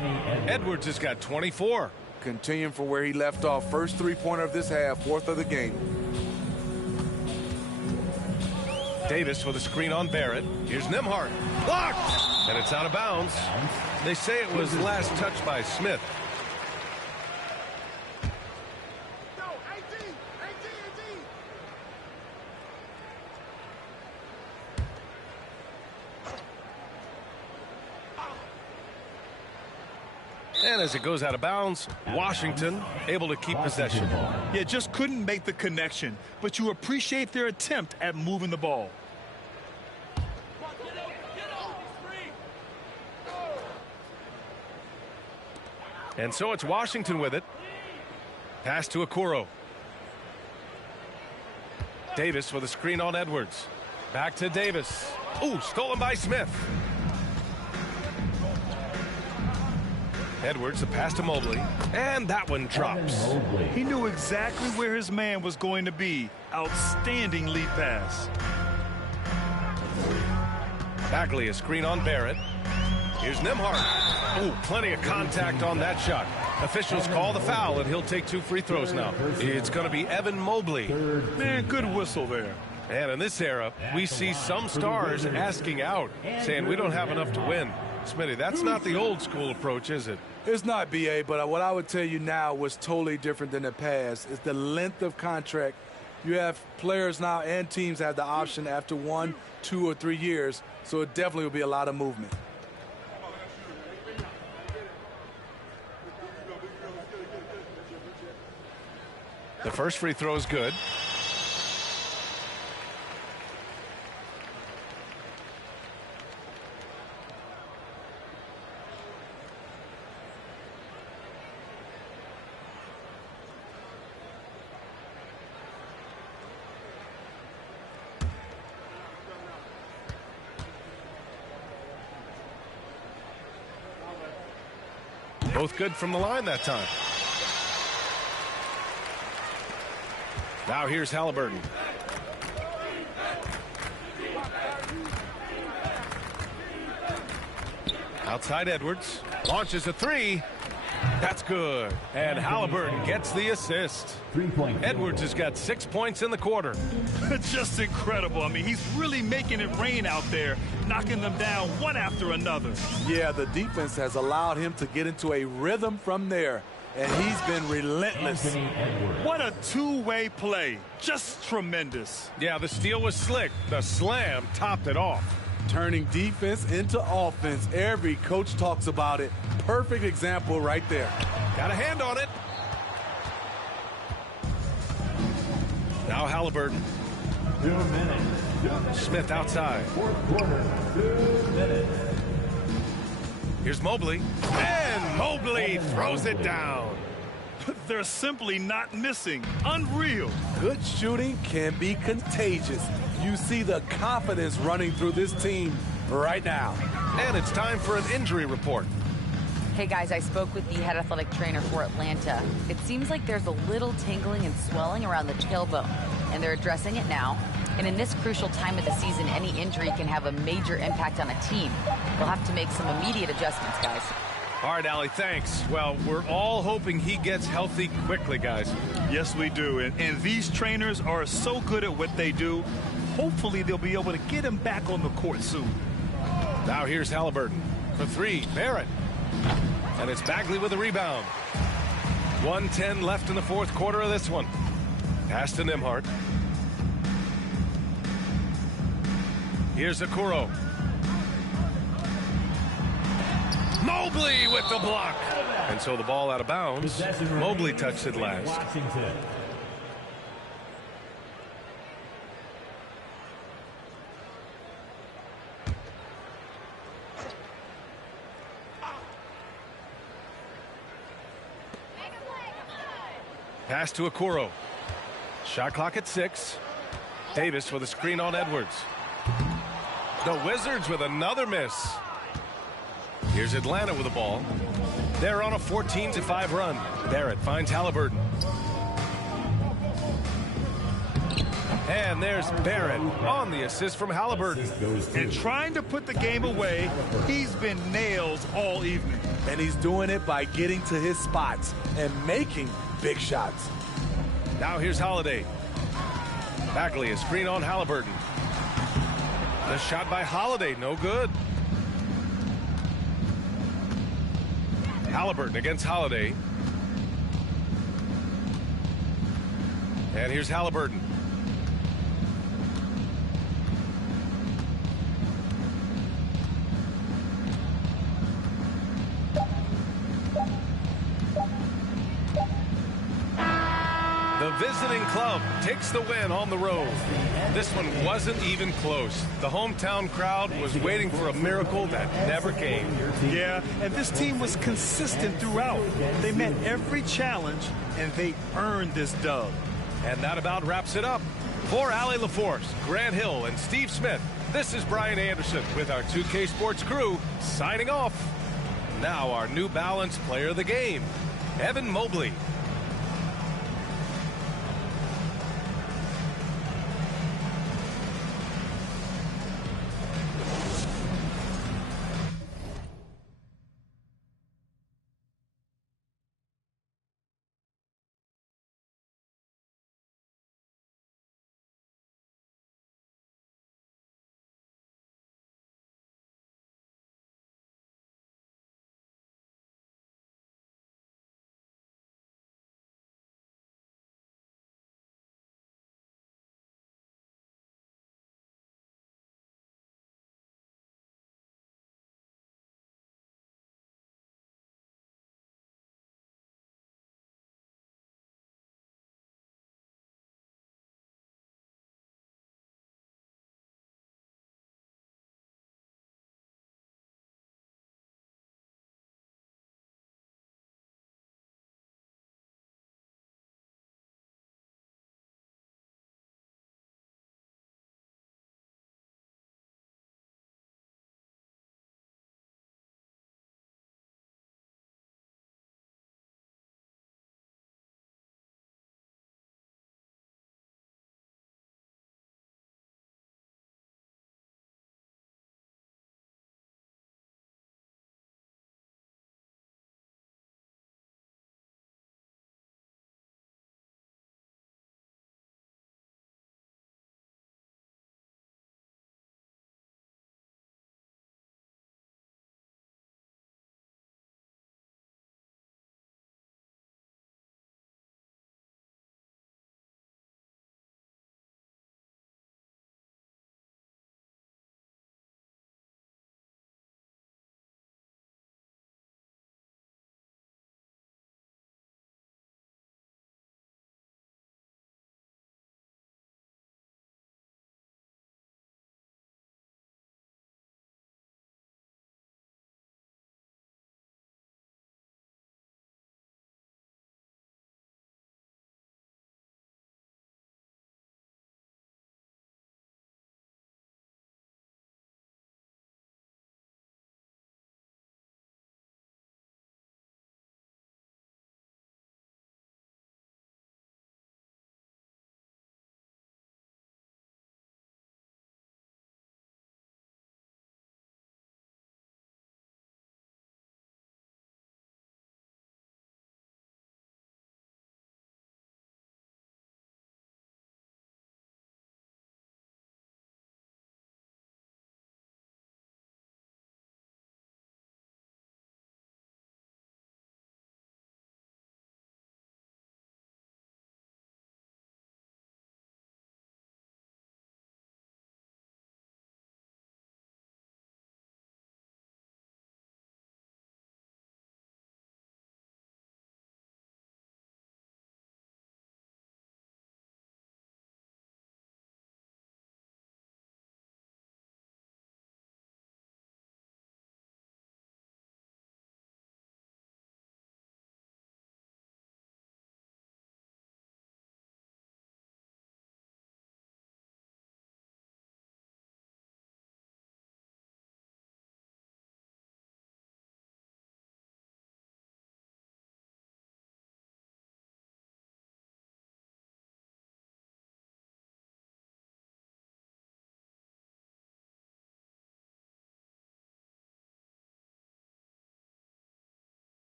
Edwards has got 24. Continuing from where he left off. First three-pointer of this half, fourth of the game. Davis with a screen on Barrett. Here's Nembhard. Blocked! And it's out of bounds. They say it was last touched by Smith. And as it goes out of bounds, Washington able to keep possession. Yeah, just couldn't make the connection, but you appreciate their attempt at moving the ball. And so it's Washington with it. Pass to Okoro. Davis with a screen on Edwards. Back to Davis. Ooh, stolen by Smith. Edwards, a pass to Mobley, and that one drops. He knew exactly where his man was going to be. Outstanding lead pass. Bagley, a screen on Barrett. Here's Nembhard. Ooh, plenty of contact on that shot. Officials call the foul, and he'll take 2 free throws now. It's going to be Evan Mobley. Man, good whistle there. And in this era, we see some stars asking out, saying we don't have enough to win. Smitty, that's not the old school approach, is it? It's not, B.A., but what I would tell you now was totally different than the past. It's the length of contract. You have players now and teams have the option after 1, 2, or 3 years, so it definitely will be a lot of movement. The first free throw is good. Both good from the line that time. Now here's Halliburton. Outside Edwards. Launches a 3. That's good. And Halliburton gets the assist. Edwards has got 6 points in the quarter. Just incredible. I mean, he's really making it rain out there, knocking them down one after another. Yeah, the defense has allowed him to get into a rhythm from there, and he's been relentless. What a two-way play. Just tremendous. Yeah, the steal was slick. The slam topped it off. Turning defense into offense. Every coach talks about it. Perfect example right there. Got a hand on it. Now Halliburton. 2 minutes. Smith outside. Fourth quarter, 2 minutes. Here's Mobley. And Mobley throws it down. They're simply not missing. Unreal. Good shooting can be contagious. You see the confidence running through this team right now. And it's time for an injury report. Hey guys, I spoke with the head athletic trainer for Atlanta. It seems like there's a little tingling and swelling around the tailbone, and they're addressing it now. And in this crucial time of the season, any injury can have a major impact on a team. They'll have to make some immediate adjustments, guys. All right, Allie, thanks. Well, we're all hoping he gets healthy quickly, guys. Yes, we do. And these trainers are so good at what they do. Hopefully, they'll be able to get him back on the court soon. Now here's Halliburton for 3. Barrett. And it's Bagley with a rebound. 1:10 left in the fourth quarter of this one. Pass to Nembhard. Here's Okoro. Mobley with the block. And so the ball out of bounds. Possession Mobley remains touched it for last. Washington. Pass to Okoro. Shot clock at 6. Davis with a screen on Edwards. The Wizards with another miss. Here's Atlanta with the ball. They're on a 14-5 run. Barrett finds Halliburton. And there's Barrett on the assist from Halliburton. And trying to put the game away, he's been nails all evening. And he's doing it by getting to his spots and making big shots. Now here's Holiday. Bagley, a screen on Halliburton. The shot by Holiday, no good. Halliburton against Holiday. And here's Halliburton. The visiting club takes the win on the road. This one wasn't even close. The hometown crowd was waiting for a miracle that never came. Yeah, and this team was consistent throughout. They met every challenge, and they earned this dub. And that about wraps it up. For Allie LaForce, Grant Hill, and Steve Smith, this is Brian Anderson with our 2K Sports crew signing off. Now our New Balance player of the game, Evan Mobley.